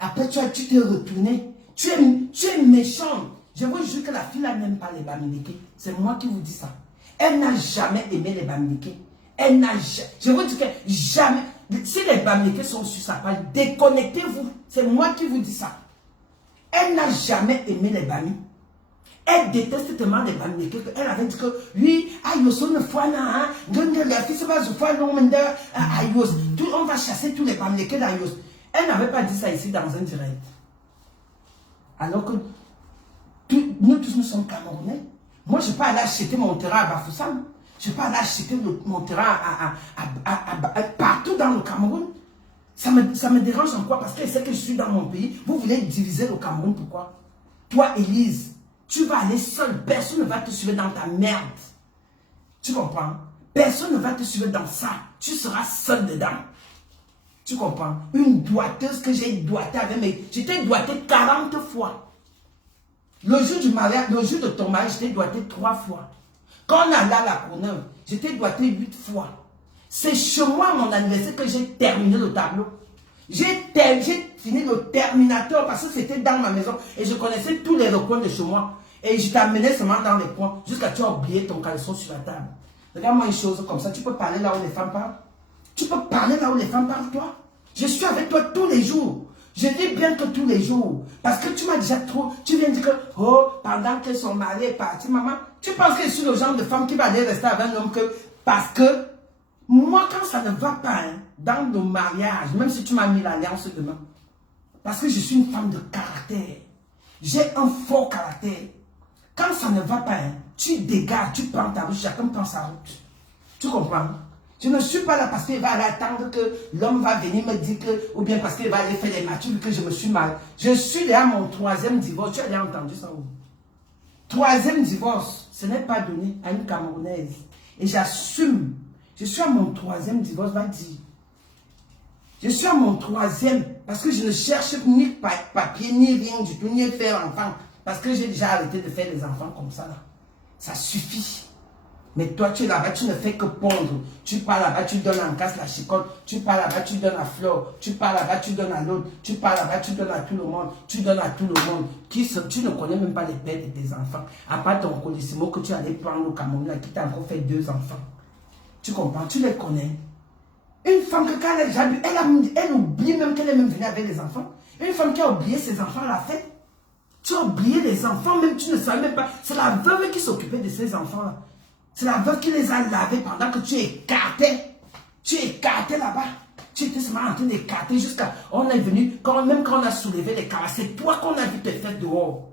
Après, tu t'es retourné. Tu es méchant. Je vous jure que la fille là n'aime pas les Bamileke. C'est moi qui vous dis ça. Elle n'a jamais aimé les Bamileke. Elle n'a jamais. Je vous dis que jamais. Si les Bamileke sont sur sa page, déconnectez-vous. C'est moi qui vous dis ça. Elle n'a jamais aimé les Bami. Elle déteste tellement les Bamileke qu'elle avait dit que oui, Ayos ne fois là, on va chasser tous les Bamileke d'Ayos. Elle n'avait pas dit ça ici dans un direct. Alors que nous tous nous sommes Camerounais. Moi, je ne vais pas aller acheter mon terrain à Bafoussam. Je ne vais pas aller acheter mon terrain partout dans le Cameroun. Ça me dérange en quoi? Parce qu'elle sait que je suis dans mon pays. Vous voulez diviser le Cameroun, pourquoi? Toi, Élise, tu vas aller seule. Personne ne va te suivre dans ta merde. Tu comprends? Personne ne va te suivre dans ça. Tu seras seule dedans. Tu comprends? Une doigteuse que j'ai doigtée avec mes... J'étais doigtée 40 fois. Le jour du mariage, le jour de ton mariage, j'étais doigtée 3 fois. Quand on allait à la Courneuve, j'étais doigtée 8 fois. C'est chez moi, mon anniversaire, que j'ai terminé le tableau. J'ai fini le terminateur parce que c'était dans ma maison. Et je connaissais tous les recoins de chez moi. Et je t'amenais seulement dans les coins jusqu'à tu as oublié ton caleçon sur la table. Regarde-moi une chose comme ça. Tu peux parler là où les femmes parlent. Tu peux parler là où les femmes parlent, toi. Je suis avec toi tous les jours. Je dis bien que tous les jours. Parce que tu m'as déjà trop... Tu viens dire que, oh, pendant que son mari est parti, maman, tu penses que je suis le genre de femme qui va aller rester avec un homme que... Parce que, moi, quand ça ne va pas, hein, dans le mariage, même si tu m'as mis l'alliance demain, parce que je suis une femme de caractère. J'ai un fort caractère. Quand ça ne va pas, hein, tu dégages, tu prends ta route, chacun prend sa route. Tu comprends? Je ne suis pas là parce qu'il va aller attendre que l'homme va venir me dire que, ou bien parce qu'il va aller faire des matchs, que je me suis mal. Je suis là à mon 3e divorce. Tu as déjà entendu ça où? 3e divorce. Ce n'est pas donné à une Camerounaise. Et j'assume. Je suis à mon 3e divorce, va dire. Je suis à mon 3e parce que je ne cherche ni papier, ni rien du tout, ni faire enfant. Parce que j'ai déjà arrêté de faire les enfants comme ça là. Ça suffit. Mais toi, tu es là-bas, tu ne fais que pondre. Tu pars là-bas, tu donnes en casse la chicotte. Tu pars là-bas, tu donnes à Flore. Tu pars là-bas, tu donnes à l'autre. Tu pars là-bas, tu donnes à tout le monde. Tu donnes à tout le monde. Tu ne connais même pas les pères de tes enfants. À part ton colissimo que tu allais prendre au Cameroun, là, qui t'a encore fait 2 enfants. Tu comprends? Tu les connais. Une femme que quand elle oublie même qu'elle est même venue avec les enfants. Une femme qui a oublié ses enfants à la fête. Tu as oublié les enfants, même tu ne savais même pas. C'est la veuve qui s'occupait de ces enfants-là. C'est la veuve qui les a lavés pendant que tu écartais. Tu écartais là-bas. Tu étais seulement en train d'écarter jusqu'à... On est venu, même quand on a soulevé les caras, c'est toi qu'on a vu te faire dehors.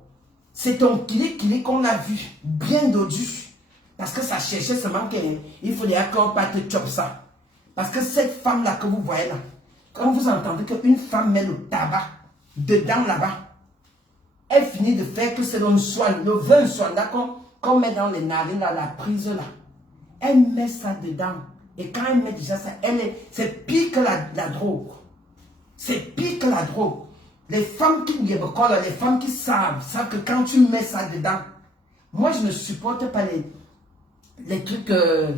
C'est ton kilé qu'on a vu, bien dodu. Parce que ça cherchait seulement qu'il fallait qu'on pas te chope ça. Parce que cette femme-là que vous voyez là, quand vous entendez qu'une femme met le tabac dedans là-bas, elle finit de faire que c'est le vin soin là qu'on met dans les narines, là, la prise là. Elle met ça dedans. Et quand elle met déjà ça, c'est pire que la drogue. C'est pire que la drogue. Les femmes les femmes qui savent que quand tu mets ça dedans, moi je ne supporte pas les trucs,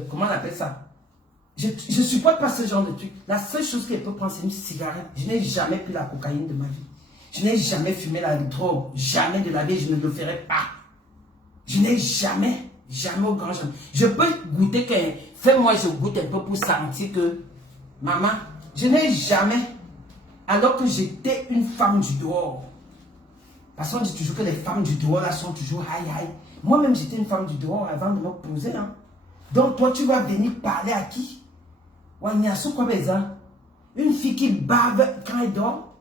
comment on appelle ça? Je ne supporte pas ce genre de trucs. La seule chose qu'elle peut prendre, c'est une cigarette. Je n'ai jamais pris la cocaïne de ma vie. Je n'ai jamais fumé la drogue. Jamais de la vie, je ne le ferai pas. Je n'ai jamais au grand jamais. Je peux goûter fais-moi, je goûte un peu pour sentir que, maman, je n'ai jamais, alors que j'étais une femme du dehors. Parce qu'on dit toujours que les femmes du dehors là sont toujours high. Moi-même, j'étais une femme du dehors avant de me poser. Hein. Donc, toi, tu vas venir parler à qui? Une fille qui bave quand elle dort.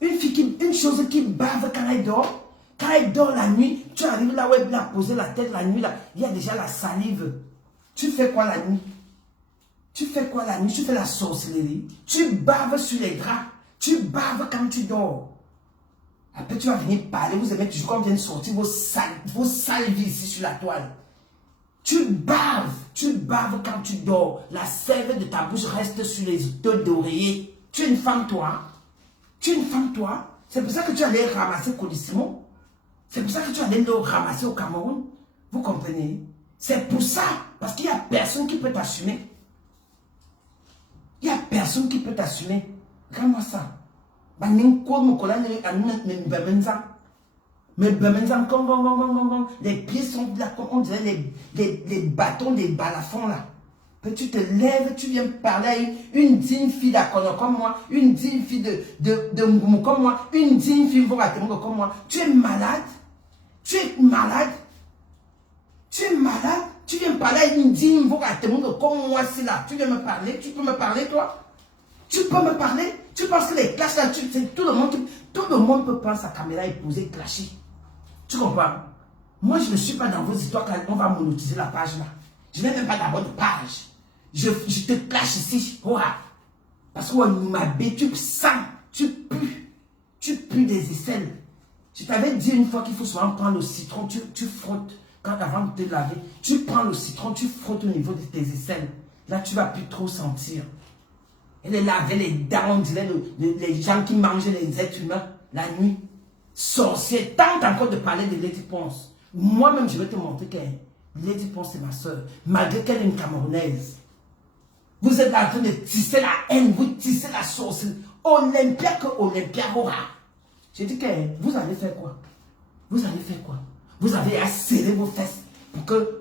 Une chose qui bave quand elle dort. Quand elle dort la nuit, tu arrives là où elle a posé la tête la nuit, là, il y a déjà la salive. Tu fais quoi la nuit? Tu fais quoi la nuit? Tu fais la sorcellerie. Tu baves sur les draps. Tu baves quand tu dors. Après, tu vas venir parler. Vous aimez toujours quand on vient de sortir vos salives ici sur la toile. Tu baves quand tu dors. La sève de ta bouche reste sur les deux d'oreiller. Tu es une femme, toi. Tu es une femme, toi. C'est pour ça que tu allais ramasser Colissimo. C'est pour ça que tu allais le ramasser au Cameroun. Vous comprenez? C'est pour ça. Parce qu'il n'y a personne qui peut t'assumer. Il n'y a personne qui peut t'assumer. Regarde-moi ça. Les pieds sont là, on dirait les bâtons des balafons là. Tu te lèves, tu viens parler à une digne fille d'Akono comme moi, une digne fille de Ngoumou comme moi, une digne fille Voratemongo comme moi. Tu es malade. Tu es malade. Tu es malade. Tu viens parler à une digne Voratemongo comme moi, c'est là. Tu viens me parler. Tu peux me parler, toi? Tu peux me parler? Tu penses que les clashs là, c'est tout le monde peut prendre sa caméra et poser clasher. Tu comprends? Moi, je ne suis pas dans vos histoires quand on va monétiser la page là. Je n'ai même pas d'abord de page. Je te clash ici. Parce que tu sens, tu pues des aisselles. Je t'avais dit une fois qu'il faut souvent prendre le citron, tu frottes avant de te laver. Tu prends le citron, tu frottes au niveau de tes aisselles. Là, tu ne vas plus trop sentir. Elle lavait les dents, on dirait les gens qui mangeaient les êtres humains la nuit. Sorcier, tente encore de parler de Lady Ponce. Moi-même, je vais te montrer que Lady Ponce, c'est ma soeur. Malgré qu'elle est une Camerounaise. Vous êtes en train de tisser la haine, vous tissez la sorcellerie. Olympia que Olympia aura. J'ai dit que vous allez faire quoi? Vous allez faire quoi? Vous avez à serrer vos fesses pour que,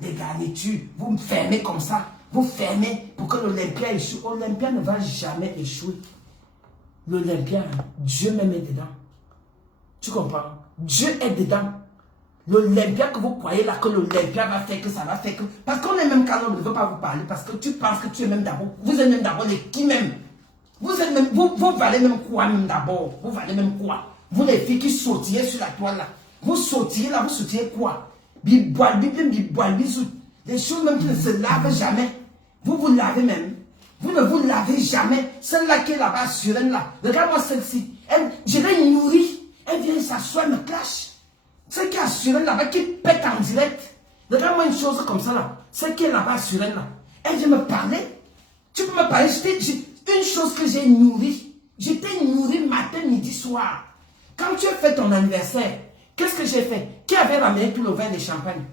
les garnitures, vous me fermez comme ça. Vous fermez pour que l'Olympia échoue. L'Olympia ne va jamais échouer. L'Olympia, Dieu me met dedans. Tu comprends? Dieu est dedans. L'Olympia que vous croyez là, que l'Olympia va faire, que ça va faire que... Parce qu'on est même quand on ne veut pas vous parler, parce que tu penses que tu es même d'abord... Vous êtes même d'abord les qui même? Vous êtes même... Vous valez même quoi même d'abord? Vous valez même quoi? Vous les filles qui sautillez sur la toile là. Vous sautillez là, vous sautillez quoi? Les choses même qui ne se lavent jamais. Vous vous lavez même. Vous ne vous lavez jamais. Celle-là qui est là-bas, sur elle là. Regarde-moi celle-ci. Je l'ai nourrie. Elle vient s'asseoir, me clash. Celle qui est sur elle là-bas, qui pète en direct. Regarde-moi une chose comme ça là. Celle qui est là-bas, sur elle là. Elle vient me parler. Tu peux me parler. Une chose que j'ai nourrie. Je t'ai nourri matin, midi, soir. Quand tu as fait ton anniversaire, qu'est-ce que j'ai fait? Qui avait ramené tout le vin de champagne?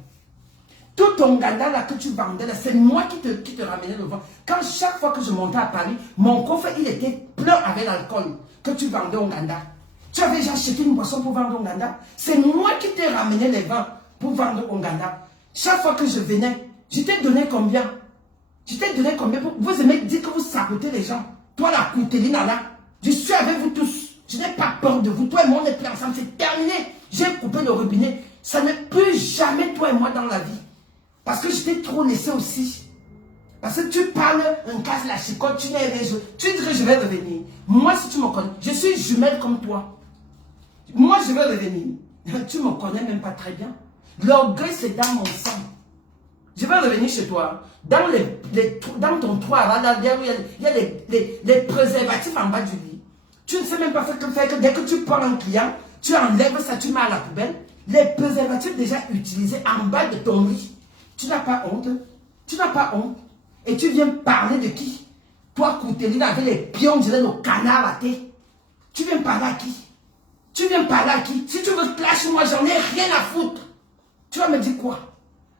Tout ton ganda là que tu vendais, c'est moi qui te ramenais le vin. Quand chaque fois que je montais à Paris, mon coffre il était plein avec l'alcool que tu vendais au ganda. Tu avais déjà acheté une boisson pour vendre au ganda. C'est moi qui t'ai ramené les vins pour vendre au ganda. Chaque fois que je venais, je t'ai donné combien? Je t'ai donné combien? Vous aimez dire que vous sabotez les gens. Toi la Koutelina là, je suis avec vous tous. Je n'ai pas peur de vous. Toi et moi on est plus ensemble, c'est terminé. J'ai coupé le robinet. Ça n'est plus jamais toi et moi dans la vie. Parce que je t'ai trop laissé aussi. Parce que tu parles, on casse la chicotte, tu dirais je vais revenir. Moi, si tu me connais, je suis jumelle comme toi. Moi, je vais revenir. Tu ne me connais même pas très bien. L'orgueil, c'est dans mon sang. Je vais revenir chez toi. Dans ton toit, là, il y a les préservatifs en bas du lit. Tu ne sais même pas faire que dès que tu prends un client, tu enlèves ça, tu mets à la poubelle. Les préservatifs déjà utilisés en bas de ton lit. Tu n'as pas honte. Tu n'as pas honte. Et tu viens parler de qui? Toi, Kouteline, avec les pions, je donne au canard à terre. Tu viens parler à qui? Tu viens parler à qui? Si tu veux clash, moi, j'en ai rien à foutre. Tu vas me dire quoi?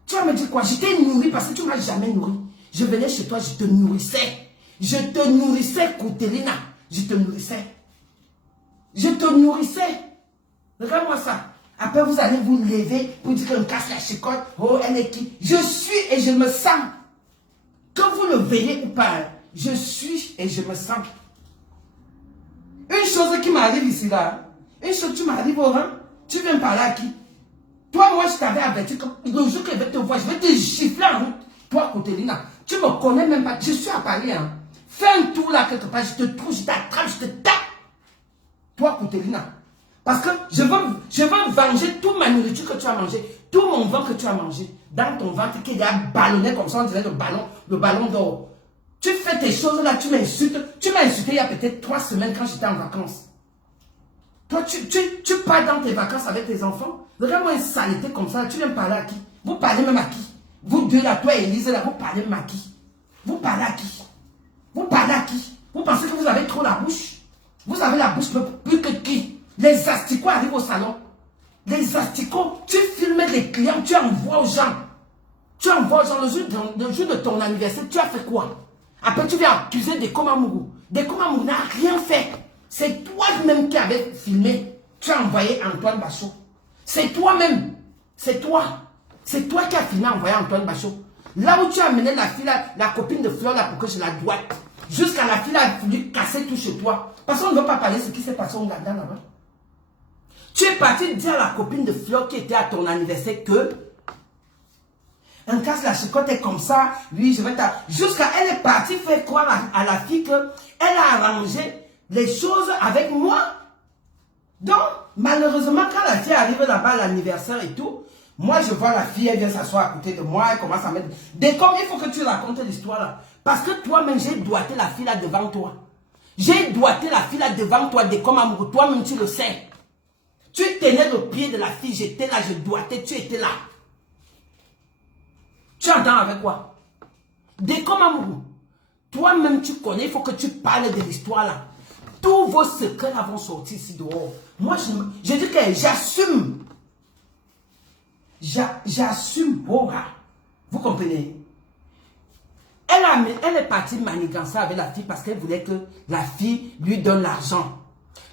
Tu vas me dire quoi? Je t'ai nourri parce que tu ne m'as jamais nourri. Je venais chez toi, je te nourrissais. Je te nourrissais, Koutelina. Je te nourrissais. Je te nourrissais. Regarde-moi ça. Après, vous allez vous lever pour dire qu'on casse la chicotte. Oh, elle est qui? Je suis et je me sens. Que vous le veillez ou pas, je suis et je me sens. Une chose qui m'arrive ici là. Une chose qui m'arrive au rang. Tu viens parler à qui? Toi, moi, je t'avais averti que le jour que je vais te voir, je vais te gifler en route. Toi, Koutelina, tu me connais même pas. Je suis à Paris. Hein. Fais un tour là quelque part. Je te trouve, je t'attrape, je te tape. Toi, Koutelina. Parce que je veux venger toute ma nourriture que tu as mangé, tout mon vin que tu as mangé, dans ton ventre qui est déjà ballonné comme ça, on dirait le ballon d'or. Tu fais tes choses là, tu m'insultes. Tu m'as insulté il y a peut-être 3 semaines quand j'étais en vacances. Toi, tu pars dans tes vacances avec tes enfants. Regarde-moi une saleté comme ça, tu viens parler à qui? Vous parlez même à qui? Vous deux là, toi et Élise là, vous parlez même à qui? Vous parlez à qui? Vous parlez à qui? Vous pensez que vous avez trop la bouche? Vous avez la bouche plus que qui? Les asticots arrivent au salon. Les asticots, tu filmes les clients, tu envoies aux gens. Tu envoies aux gens le jour de ton anniversaire, tu as fait quoi? Après, tu viens accuser des Komamougou. Des Komamougou n'a rien fait. C'est toi-même qui avais filmé. Tu as envoyé Antoine Bachot. C'est toi-même. C'est toi. C'est toi qui as filmé envoyé Antoine Bachot. Là où tu as amené la fille, la copine de Fleur, là, pour que je la doite. Jusqu'à la fille a voulu casser tout chez toi. Parce qu'on ne veut pas parler de ce qui s'est passé au Ghana là-bas. Tu es parti dire à la copine de Fleur qui était à ton anniversaire que un casse la chicotte est comme ça, lui je vais jusqu'à elle est partie faire croire à la fille que elle a arrangé les choses avec moi. Donc, malheureusement, quand la fille arrive là-bas à l'anniversaire et tout, moi je vois la fille, elle vient s'asseoir à côté de moi, elle commence à mettre... Dès comme il faut que tu racontes l'histoire là. Parce que toi-même, j'ai doigté la fille là devant toi. J'ai doigté la fille là devant toi, dès comme amoureux, toi-même tu le sais. Tu tenais le pied de la fille, j'étais là, je doigtais, tu étais là. Tu entends avec quoi? Dès comme amoureux, toi-même tu connais, il faut que tu parles de l'histoire là. Tous vos secrets là vont sortir ici dehors. Moi, je dis que j'assume. J'assume, vous comprenez? Elle est partie manigancer avec la fille parce qu'elle voulait que la fille lui donne l'argent.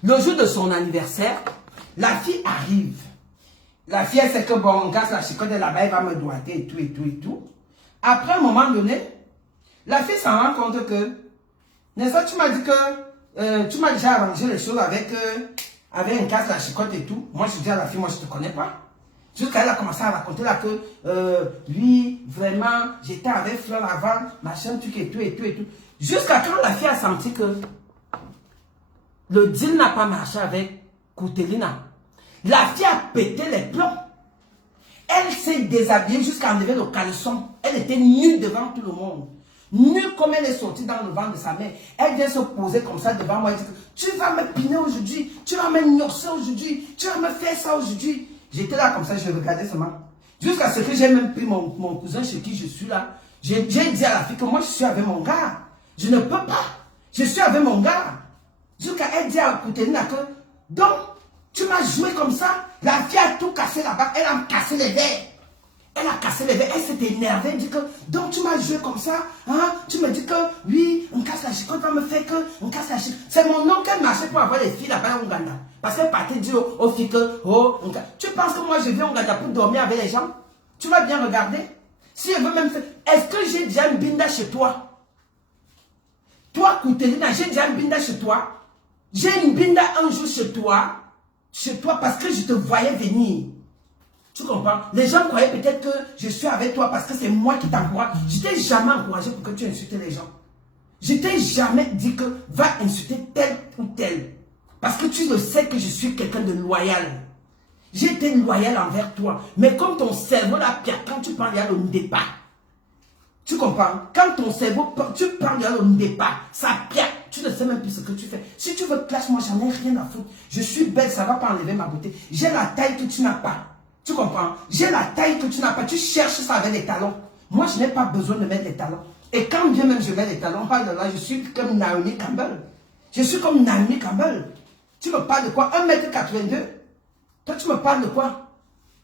Le jour de son anniversaire, la fille arrive. La fille, elle sait que bon, on casse la chicotte là-bas, elle va me doiter et tout, et tout, et tout. Après, à un moment donné, la fille s'en rend compte que, n'est-ce pas, tu m'as dit que tu m'as déjà arrangé les choses avec un casse la chicotte et tout. Moi, je dis à la fille, moi, je ne te connais pas. Jusqu'à elle a commencé à raconter là que, lui, vraiment, j'étais avec Fleur avant, machin, truc et tout, et tout, et tout. Jusqu'à quand la fille a senti que le deal n'a pas marché avec Koutelina. La fille a pété les plombs. Elle s'est déshabillée jusqu'à enlever le caleçon. Elle était nue devant tout le monde. Nue comme elle est sortie dans le ventre de sa mère. Elle vient se poser comme ça devant moi. Elle dit que tu vas me piner aujourd'hui. Tu vas me gnosser aujourd'hui. Tu vas me faire ça aujourd'hui. J'étais là comme ça, je regardais seulement. Jusqu'à ce que j'ai même pris mon cousin chez qui je suis là. J'ai dit à la fille que moi je suis avec mon gars. Je ne peux pas. Je suis avec mon gars. Jusqu'à elle dit à Koutelina que donc tu m'as joué comme ça. La fille a tout cassé là-bas. Elle a cassé les verres. Elle a cassé les verres. Elle s'est énervée. Elle dit que donc tu m'as joué comme ça. Hein? Tu me dis que oui, on casse la chicotte. On me fait que on casse la chicotte. C'est mon oncle qui marchait pour avoir les filles là-bas en Ouganda. Parce qu'elle partait dire aux filles que oh, tu penses que moi je viens au Ouganda pour dormir avec les gens? Tu vas bien regarder. Si elle veut même faire. Est-ce que j'ai déjà une binda chez toi? Toi, Koutelina, j'ai déjà une binda chez toi. J'ai une binda un jour chez toi. Chez toi parce que je te voyais venir. Tu comprends? Les gens croyaient peut-être que je suis avec toi parce que c'est moi qui t'encourage. Je t'ai jamais encouragé pour que tu insultes les gens. Je t'ai jamais dit que va insulter tel ou tel. Parce que tu le sais que je suis quelqu'un de loyal. J'ai été loyal envers toi. Mais comme ton cerveau là, Pierre, quand tu parles, il y a le départ. Tu comprends? Quand ton cerveau, tu parles, il y a le départ. Ça pique. Tu ne sais même plus ce que tu fais. Si tu veux clash, moi, j'en ai rien à foutre. Je suis belle, ça ne va pas enlever ma beauté. J'ai la taille que tu n'as pas. Tu comprends? J'ai la taille que tu n'as pas. Tu cherches ça avec les talons. Moi, je n'ai pas besoin de mettre les talons. Et quand bien même je mets les talons, oh là là, je suis comme Naomi Campbell. Je suis comme Naomi Campbell. Tu me parles de quoi? 1m82. Toi, tu me parles de quoi?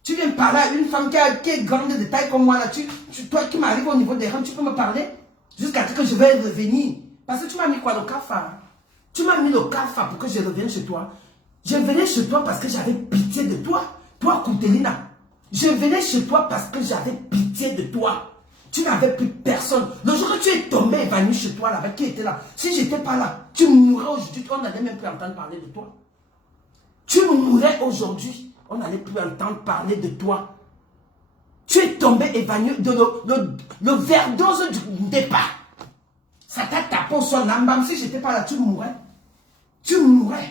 Tu viens parler à une femme qui est grande de taille comme moi là. Toi qui m'arrive au niveau des reins, tu peux me parler? Jusqu'à ce que je vais revenir. Parce que tu m'as mis quoi, le cafard? Tu m'as mis le cafard pour que je revienne chez toi. Je venais chez toi parce que j'avais pitié de toi. Toi, Koutelina. Je venais chez toi parce que j'avais pitié de toi. Tu n'avais plus personne. Le jour où tu es tombé évanoui chez toi là, qui était là? Si je n'étais pas là, tu mourrais aujourd'hui. On n'allait même plus entendre parler de toi. Tu mourrais aujourd'hui. On n'allait plus entendre parler de toi. Tu es tombé évanoui de le verdose du départ. Ça t'a tapé au sol. Si je n'étais pas là, tu mourrais. Tu mourrais.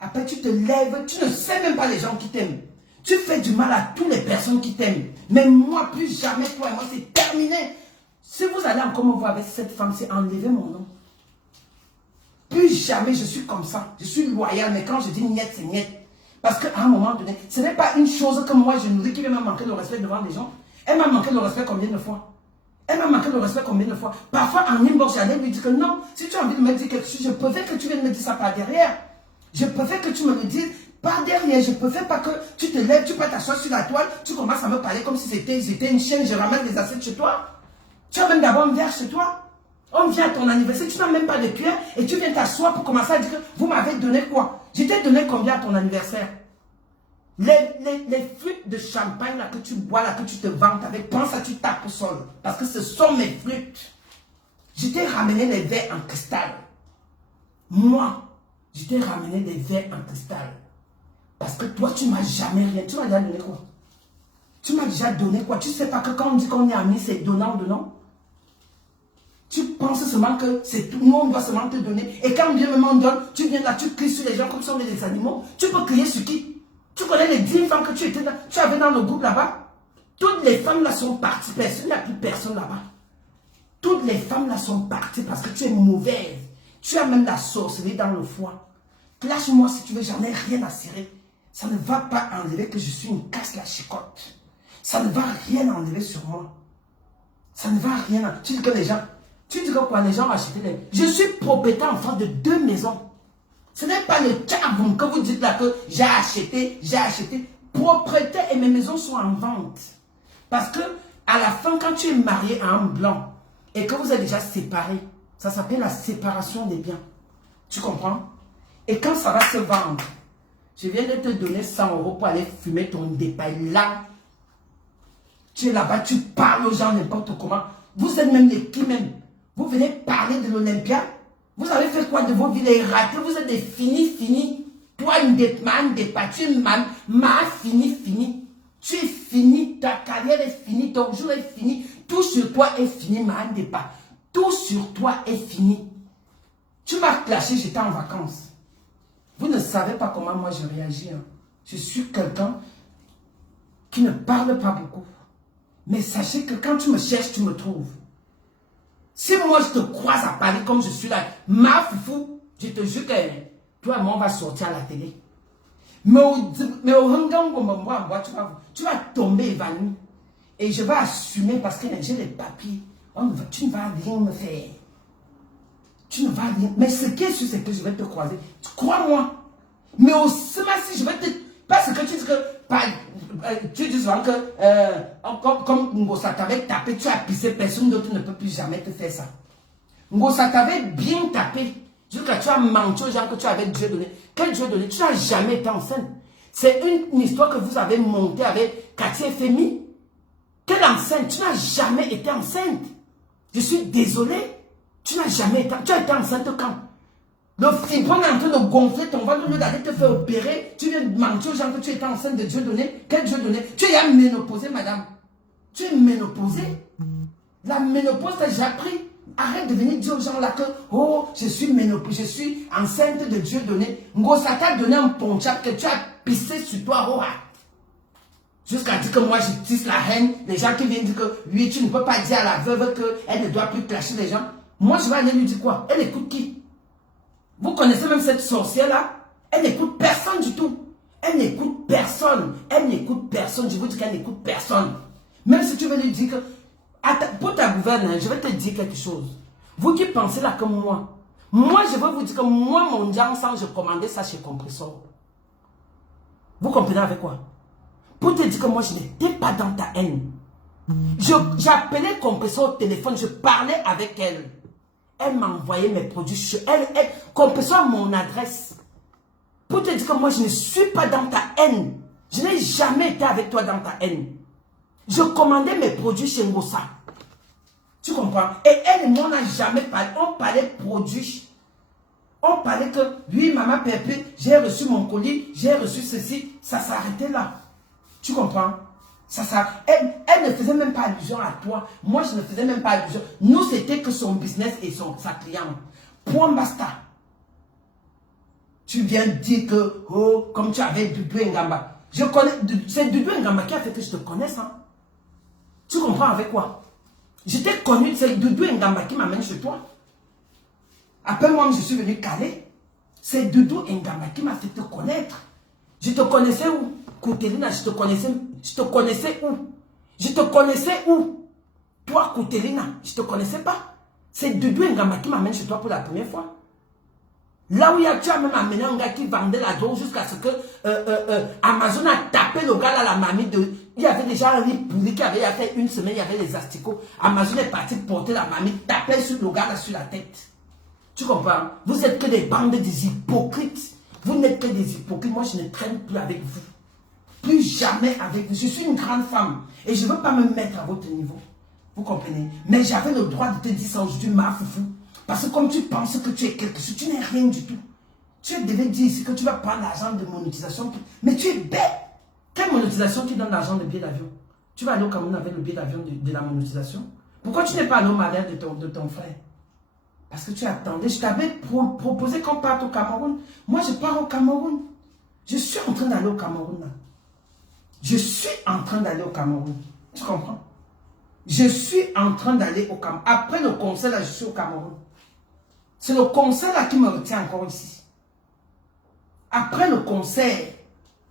Après, tu te lèves. Tu ne sais même pas les gens qui t'aiment. Tu fais du mal à toutes les personnes qui t'aiment. Mais moi, plus jamais, toi et moi, c'est terminé. Si vous allez encore me voir avec cette femme, c'est enlever mon nom. Plus jamais je suis comme ça. Je suis loyal, mais quand je dis niet, c'est niet. Parce qu'à un moment donné, ce n'est pas une chose que moi je nourris qui va me manquer de respect devant les gens. Elle m'a manqué de respect combien de fois? Elle m'a manqué de respect combien de fois? Parfois, en inbox, j'allais lui dire que non, si tu as envie de me dire quelque chose, je préfère que tu viennes me dire ça par derrière. Je préfère que tu me le dises par derrière. Je préfère pas que tu te lèves, tu peux t'asseoir sur la toile, tu commences à me parler comme si c'était une chienne, je ramène des assiettes chez toi. Tu amènes d'abord un verre chez toi. On vient à ton anniversaire, tu n'as même pas de cuillère et tu viens t'asseoir pour commencer à dire que vous m'avez donné quoi? Je t'ai donné combien à ton anniversaire? Les flûtes de champagne là, que tu bois, là, que tu te vantes avec, pense à tu tapes au sol. Parce que ce sont mes flûtes. Je t'ai ramené les verres en cristal. Moi, je t'ai ramené des verres en cristal. Parce que toi, tu ne m'as jamais rien. Tu m'as déjà donné quoi? Tu m'as déjà donné quoi? Tu ne sais pas que quand on dit qu'on est amis, c'est donnant. Tu penses seulement que c'est tout le monde doit seulement te donner. Et quand Dieu me donne, tu viens là, tu cries sur les gens comme si on est des animaux. Tu peux crier sur qui? Tu connais les 10 femmes que tu avais dans le groupe là-bas? Toutes les femmes là sont parties. Il n'y a plus personne là-bas. Toutes les femmes là sont parties parce que tu es mauvaise. Tu as même la sorcellerie dans le foie. Lâche-moi si tu veux, j'en ai rien à serrer. Ça ne va pas enlever que je suis une casse la chicotte. Ça ne va rien enlever sur moi. Ça ne va rien. Tu dis que les gens... Tu dis que quoi? Les gens achètent les... Je suis propriétaire en France de 2 maisons. Ce n'est pas le tchaboum que vous dites là que j'ai acheté. Propriétaire et mes maisons sont en vente. Parce que à la fin, quand tu es marié à un blanc et que vous êtes déjà séparés, ça s'appelle la séparation des biens. Tu comprends? Et quand ça va se vendre, je viens de te donner 100 € pour aller fumer ton dépaille là. Tu es là-bas, tu parles aux gens n'importe comment. Vous êtes même les qui même. Vous venez parler de l'Olympia. Vous avez fait quoi de vos vies les ratés? Vous êtes des finis. Toi, une dépaille, tu es fini. Tu es fini, ta carrière est finie, ton jour est fini. Tout sur toi est fini, man dépaille. Tout sur toi est fini. Tu m'as clashé, j'étais en vacances. Vous ne savez pas comment moi je réagis. Hein. Je suis quelqu'un qui ne parle pas beaucoup. Mais sachez que quand tu me cherches, tu me trouves. Si moi je te croise à Paris comme je suis là, ma foufou, je te jure que toi et moi on va sortir à la télé. Mais au Hangang, tu vas tomber évanoui. Et je vais assumer parce que j'ai les papiers. Tu ne vas rien me faire. Tu ne vas rien. Mais ce qui est sûr, c'est que je vais te croiser. Crois-moi. Mais au seulement si je vais te... Parce que tu dis que... tu dis souvent que... comme Ngosa t'avait tapé, tu as pissé, personne d'autre ne peut plus jamais te faire ça. Ngosa t'avait bien tapé. Jusqu'à tu as menti aux gens que tu avais Dieu donné. Quel Dieu donné? Tu n'as jamais été enceinte. C'est une histoire que vous avez montée avec Cathy et Femi. Quelle enceinte? Tu n'as jamais été enceinte. Je suis désolé. Tu n'as jamais été... Tu as été enceinte quand? Le fibron est en train de gonfler ton ventre, au lieu d'aller te faire opérer. Tu viens de mentir aux gens que tu étais enceinte de Dieu donné. Quel Dieu donné? Tu es ménopausée, madame. Tu es ménopausée. La ménopause, t'as déjà pris. Arrête de venir dire aux gens là que, oh, je suis ménopausée, je suis enceinte de Dieu donné. Ngosa t'a donné un ponchap que tu as pissé sur toi, oh. Jusqu'à dire que moi je tisse la haine. Les gens qui viennent dire que, oui, tu ne peux pas dire à la veuve qu'elle ne doit plus clasher les gens. Moi, je vais aller lui dire quoi? Elle écoute qui? Vous connaissez même cette sorcière-là? Elle n'écoute personne du tout. Elle n'écoute personne. Elle n'écoute personne. Je vous dis qu'elle n'écoute personne. Même si tu veux lui dire que... Pour ta gouverne, je vais te dire quelque chose. Vous qui pensez là comme moi. Moi, je veux vous dire que moi, mon Jansan, je commandais ça chez Compressor. Vous comprenez avec quoi? Pour te dire que moi, je n'étais pas dans ta haine. J'appelais Compressor au téléphone, je parlais avec elle. Elle m'envoyait mes produits. Compressor a mon adresse. Pour te dire que moi, je ne suis pas dans ta haine. Je n'ai jamais été avec toi dans ta haine. Je commandais mes produits chez Ngosa. Tu comprends? Et elle et moi, on n'a jamais parlé. On parlait produits. On parlait que, oui, maman Pépé, j'ai reçu mon colis, j'ai reçu ceci. Ça s'arrêtait là. Tu comprends? Elle ne faisait même pas allusion à toi. Moi, je ne faisais même pas allusion. Nous, c'était que son business et sa cliente. Point basta. Tu viens dire que, oh, comme tu avais Doudou Ngamba. Je connais, c'est Doudou Ngamba qui a fait que je te connaisse, hein. Tu comprends avec quoi? Je t'ai connu, c'est Doudou Ngamba qui m'amène chez toi. Après moi, je suis venu caler. C'est Doudou Ngamba qui m'a fait te connaître. Je te connaissais où? Koutelina, je te connaissais où? Je te connaissais où? Toi, Koutelina, je te connaissais pas. C'est Doudou Ngamba qui m'amène chez toi pour la première fois. Là où tu as même amené un gars qui vendait la drogue jusqu'à ce que Amazon a tapé le gars là, la mamie de... Il y avait déjà un riz pourri qui avait fait une semaine, il y avait les asticots. Amazon est parti porter la mamie, taper sur le gars là sur la tête. Tu comprends? Vous êtes que des bandes des hypocrites. Vous n'êtes que des hypocrites. Moi, je ne traîne plus avec vous. Plus jamais avec vous. Je suis une grande femme. Et je ne veux pas me mettre à votre niveau. Vous comprenez? Mais j'avais le droit de te dire ça aujourd'hui, ma foufou. Parce que comme tu penses que tu es quelque chose, tu n'es rien du tout. Tu devais dire ici que tu vas prendre l'argent de monétisation. Mais tu es bête. Quelle monétisation qui donne l'argent de billet d'avion? Tu vas aller au Cameroun avec le billet d'avion de la monétisation? Pourquoi tu n'es pas allé au mariage de ton frère? Parce que tu attendais. Je t'avais proposé qu'on parte au Cameroun. Moi, je pars au Cameroun. Je suis en train d'aller au Cameroun. Là. Je suis en train d'aller au Cameroun. Tu comprends? Je suis en train d'aller au Cameroun. Après le concert, là, je suis au Cameroun. C'est le concert là qui me retient encore ici. Après le concert,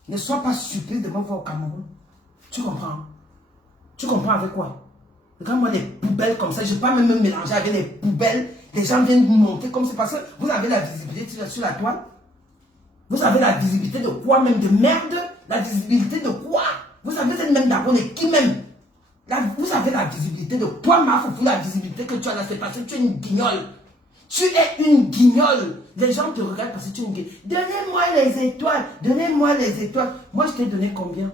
ne sois pas surpris de me voir au Cameroun. Tu comprends? Tu comprends avec quoi? Regarde-moi les poubelles comme ça. Je ne vais pas même me mélanger avec les poubelles. Les gens viennent monter comme c'est parce que vous avez la visibilité sur la toile. Vous avez la visibilité de quoi même? De merde? La visibilité de quoi? Vous avez même d'abord de qui même? Vous avez la visibilité de quoi, ma foufou? La visibilité que tu as là, c'est parce que tu es une guignole. Tu es une guignole. Les gens te regardent parce que tu es une guignole. Donnez-moi les étoiles. Donnez-moi les étoiles. Moi, je t'ai donné combien?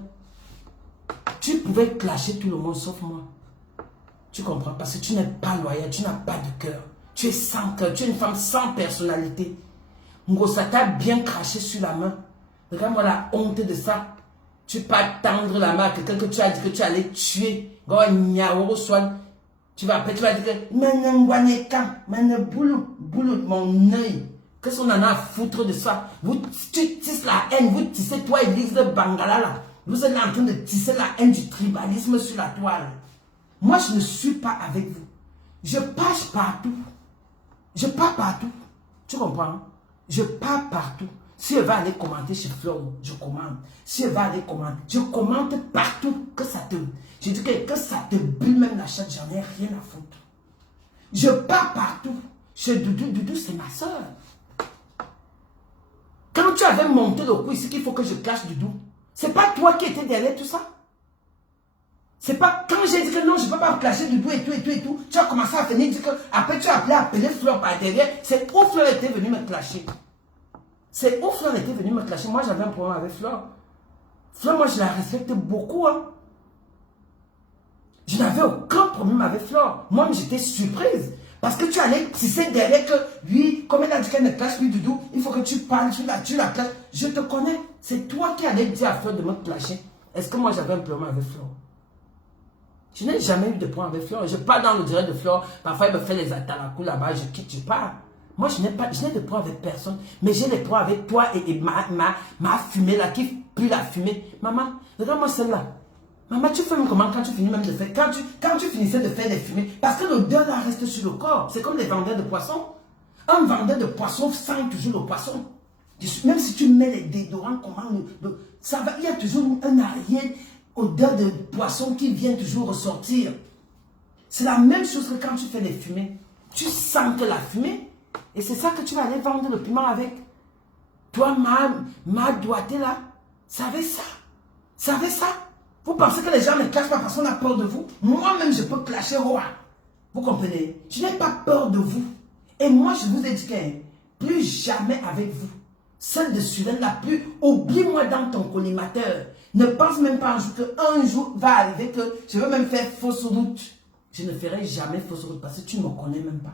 Tu pouvais clasher tout le monde sauf moi. Tu comprends? Parce que tu n'es pas loyal. Tu n'as pas de cœur. Tu es sans cœur. Tu es une femme sans personnalité. Ngosa t'a bien craché sur la main. Regarde-moi la honte de ça. Tu peux pas tendre la main à quelqu'un que tu as dit que tu allais tuer. Tu vas après, tu vas dire que mon œil. Qu'est-ce qu'on en a à foutre de ça? Tu tisses la haine, vous tissez toi et l'église de Bangala là. Vous êtes en train de tisser la haine du tribalisme sur la toile. Moi, je ne suis pas avec vous. Je passe partout. Je pars partout. Tu comprends? Je pars partout. Si elle va aller commenter chez Flo, je commente. Si elle va aller commenter, je commente partout. Que ça te... Je dis que ça te brûle même la chatte, j'en ai rien à foutre. Je pars partout. Chez Doudou, Doudou c'est ma soeur. Quand tu avais monté le coup ici qu'il faut que je cache Doudou, c'est pas toi qui étais derrière tout ça. C'est pas quand j'ai dit que non, je ne peux pas me clasher Doudou et tout, tu as commencé à venir dire que après tu as appelé Fleur par derrière, c'est où Fleur était venu me clasher. C'est où Fleur était venu me clasher. Moi j'avais un problème avec Fleur. Fleur, moi je la respecte beaucoup. Hein. Je n'avais aucun problème avec Fleur. Moi j'étais surprise. Parce que tu allais tisser derrière que lui, comme elle a dit qu'elle ne clash plus Doudou, il faut que tu parles, tu la clashes. Je te connais. C'est toi qui allais dire à Fleur de me clasher. Est-ce que moi j'avais un problème avec Fleur? Je n'ai jamais eu de problème avec Fleur. Je pars dans le direct de Fleur. Parfois, il me fait les atalakou là-bas. Je quitte, je pars. Moi, je n'ai de problème avec personne. Mais j'ai des problèmes avec toi et ma fumée là qui pue la fumée. Maman, regarde-moi celle-là. Maman, tu fumes comment quand tu finis même de faire... Quand tu finissais de faire des fumées, parce que l'odeur là reste sur le corps. C'est comme les vendeurs de poissons. Un vendeur de poissons sent toujours le poisson. Même si tu mets les déodorants, comment ça va, il y a toujours un arrière odeur de poisson qui vient toujours ressortir. C'est la même chose que quand tu fais des fumées. Tu sens que la fumée, et c'est ça que tu vas aller vendre le piment avec. Toi, ma doigté là, savez ça. Savez ça. Vous pensez que les gens ne clashent pas parce qu'on a peur de vous? Moi-même, je peux clasher roi. Vous comprenez? Je n'ai pas peur de vous. Et moi, je vous ai dit que plus jamais avec vous. Celle de Suren là, plus oublie-moi dans ton collimateur. Ne pense même pas un jour qu'un jour va arriver que je veux même faire fausse route. Je ne ferai jamais fausse route parce que tu ne me connais même pas.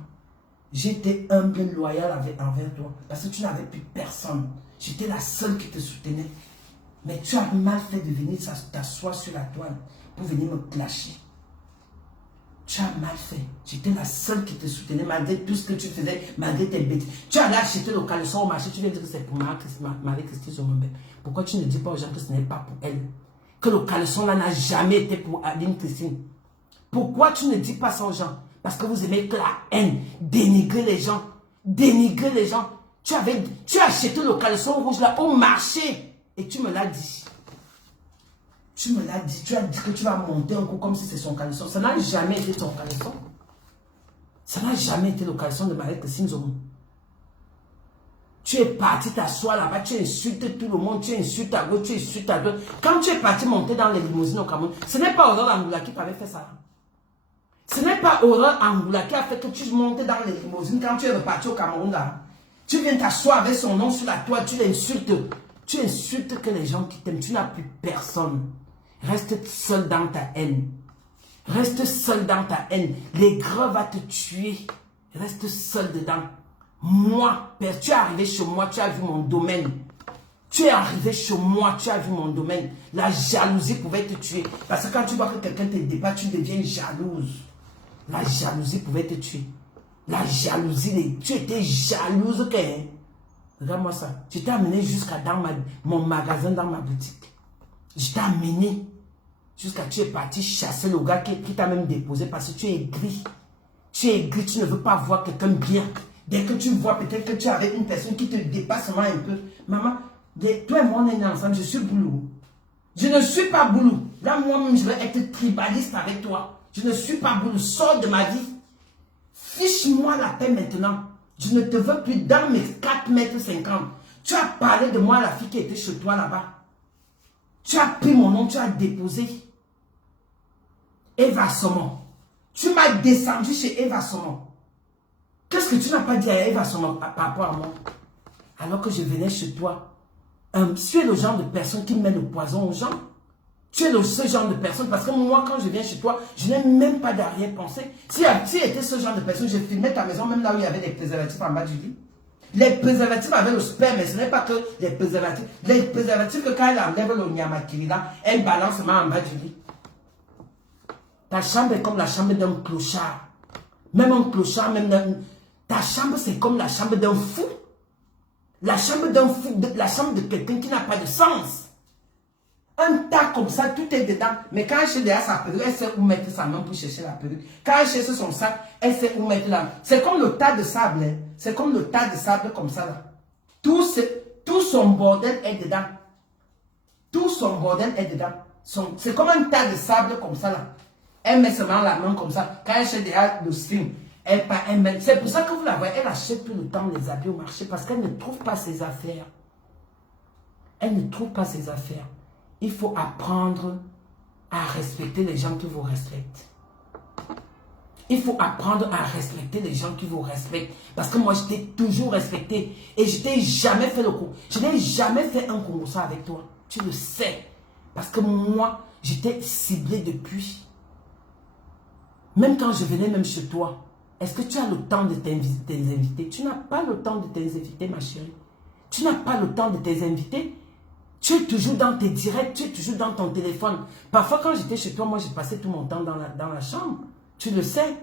J'étais humble et loyal envers toi parce que tu n'avais plus personne. J'étais la seule qui te soutenait. Mais tu as mal fait de venir t'asseoir sur la toile pour venir me clasher. Tu as mal fait. J'étais la seule qui te soutenait malgré tout ce que tu faisais, malgré tes bêtises. Tu allais acheter le caleçon au marché, tu viens dire que c'est pour Marie-Christine Zomombe. Pourquoi tu ne dis pas aux gens que ce n'est pas pour elle? Que le caleçon là n'a jamais été pour Aline Christine. Pourquoi tu ne dis pas ça aux gens? Parce que vous aimez que la haine, dénigrer les gens. Dénigrer les gens. Tu as acheté le caleçon rouge là au marché. Et tu me l'as dit. Tu me l'as dit. Tu as dit que tu vas monter un coup comme si c'est son caleçon. Ça n'a jamais été ton caleçon. Ça n'a jamais été le caleçon de Marie-Christine Zomombe. Tu es parti t'asseoir là-bas, tu insultes tout le monde, tu insultes à gauche, tu insultes à droite. Quand tu es parti monter dans les limousines au Cameroun, ce n'est pas Aurore Angoula qui t'avait fait ça. Ce n'est pas Aurore Angoula qui a fait que tu montes dans les limousines quand tu es reparti au Cameroun là. Tu viens t'asseoir avec son nom sur la toile, tu l'insultes. Tu insultes que les gens qui t'aiment, tu n'as plus personne. Reste seul dans ta haine. Reste seul dans ta haine. L'aigreur va te tuer. Reste seul dedans. Moi, tu es arrivé chez moi, tu as vu mon domaine. Tu es arrivé chez moi, tu as vu mon domaine. La jalousie pouvait te tuer. Parce que quand tu vois que quelqu'un te dépasse, tu deviens jalouse. La jalousie pouvait te tuer. La jalousie, tu étais jalouse que... Regarde-moi ça. Je t'ai amené jusqu'à dans mon magasin, dans ma boutique. Je t'ai amené jusqu'à tu es parti chasser le gars qui t'a même déposé parce que tu es aigri. Tu es aigri, tu ne veux pas voir quelqu'un bien. Dès que tu vois peut-être que tu es avec une personne qui te dépasse un peu. Maman, toi et moi on est nés ensemble, je suis boulot. Je ne suis pas boulot. Là moi-même je vais être tribaliste avec toi. Je ne suis pas boulot. Sors de ma vie. Fiche-moi la paix maintenant. Je ne te veux plus dans mes 4,50 m. Tu as parlé de moi à la fille qui était chez toi là-bas. Tu as pris mon nom, tu as déposé. Eva Somon. Tu m'as descendu chez Eva Somon. Qu'est-ce que tu n'as pas dit à Eva Somon par rapport à moi? Alors que je venais chez toi. Tu es le genre de personne qui met le poison aux gens. Tu es ce genre de personne. Parce que moi, quand je viens chez toi, je n'ai même pas d'arrière-pensée. Si était ce genre de personne, je filmais ta maison, même là où il y avait des préservatifs en bas du lit. Les préservatifs avec le sperme, mais ce n'est pas que les préservatifs. Les préservatifs que quand elle enlève le nyamakiri là, elle balance en bas du lit. Ta chambre est comme la chambre d'un clochard. Même un clochard, ta chambre c'est comme la chambre d'un fou. La chambre d'un fou, la chambre de quelqu'un qui n'a pas de sens. Un tas comme ça, tout est dedans. Mais quand elle cherche derrière sa perruque, elle sait où mettre sa main pour chercher la perruque. Quand elle cherche son sac, elle sait où mettre la main. C'est comme le tas de sable. Hein. C'est comme le tas de sable comme ça là. Tout son bordel est dedans. Tout son bordel est dedans. C'est comme un tas de sable comme ça là. Elle met seulement la main comme ça. Quand elle cherche derrière le string, elle met. C'est pour ça que vous la voyez, elle achète tout le temps les habits au marché parce qu'elle ne trouve pas ses affaires. Elle ne trouve pas ses affaires. Il faut apprendre à respecter les gens qui vous respectent. Il faut apprendre à respecter les gens qui vous respectent. Parce que moi, je t'ai toujours respecté. Et je t'ai jamais fait le coup. Je n'ai jamais fait un concours ça avec toi. Tu le sais. Parce que moi, j'étais ciblé depuis. Même quand je venais même chez toi. Est-ce que tu as le temps de t'inviter? Tu n'as pas le temps de t'inviter, ma chérie. Tu n'as pas le temps de t'inviter. Tu es toujours dans tes directs, tu es toujours dans ton téléphone. Parfois, quand j'étais chez toi, moi, j'ai passé tout mon temps dans la chambre. Tu le sais.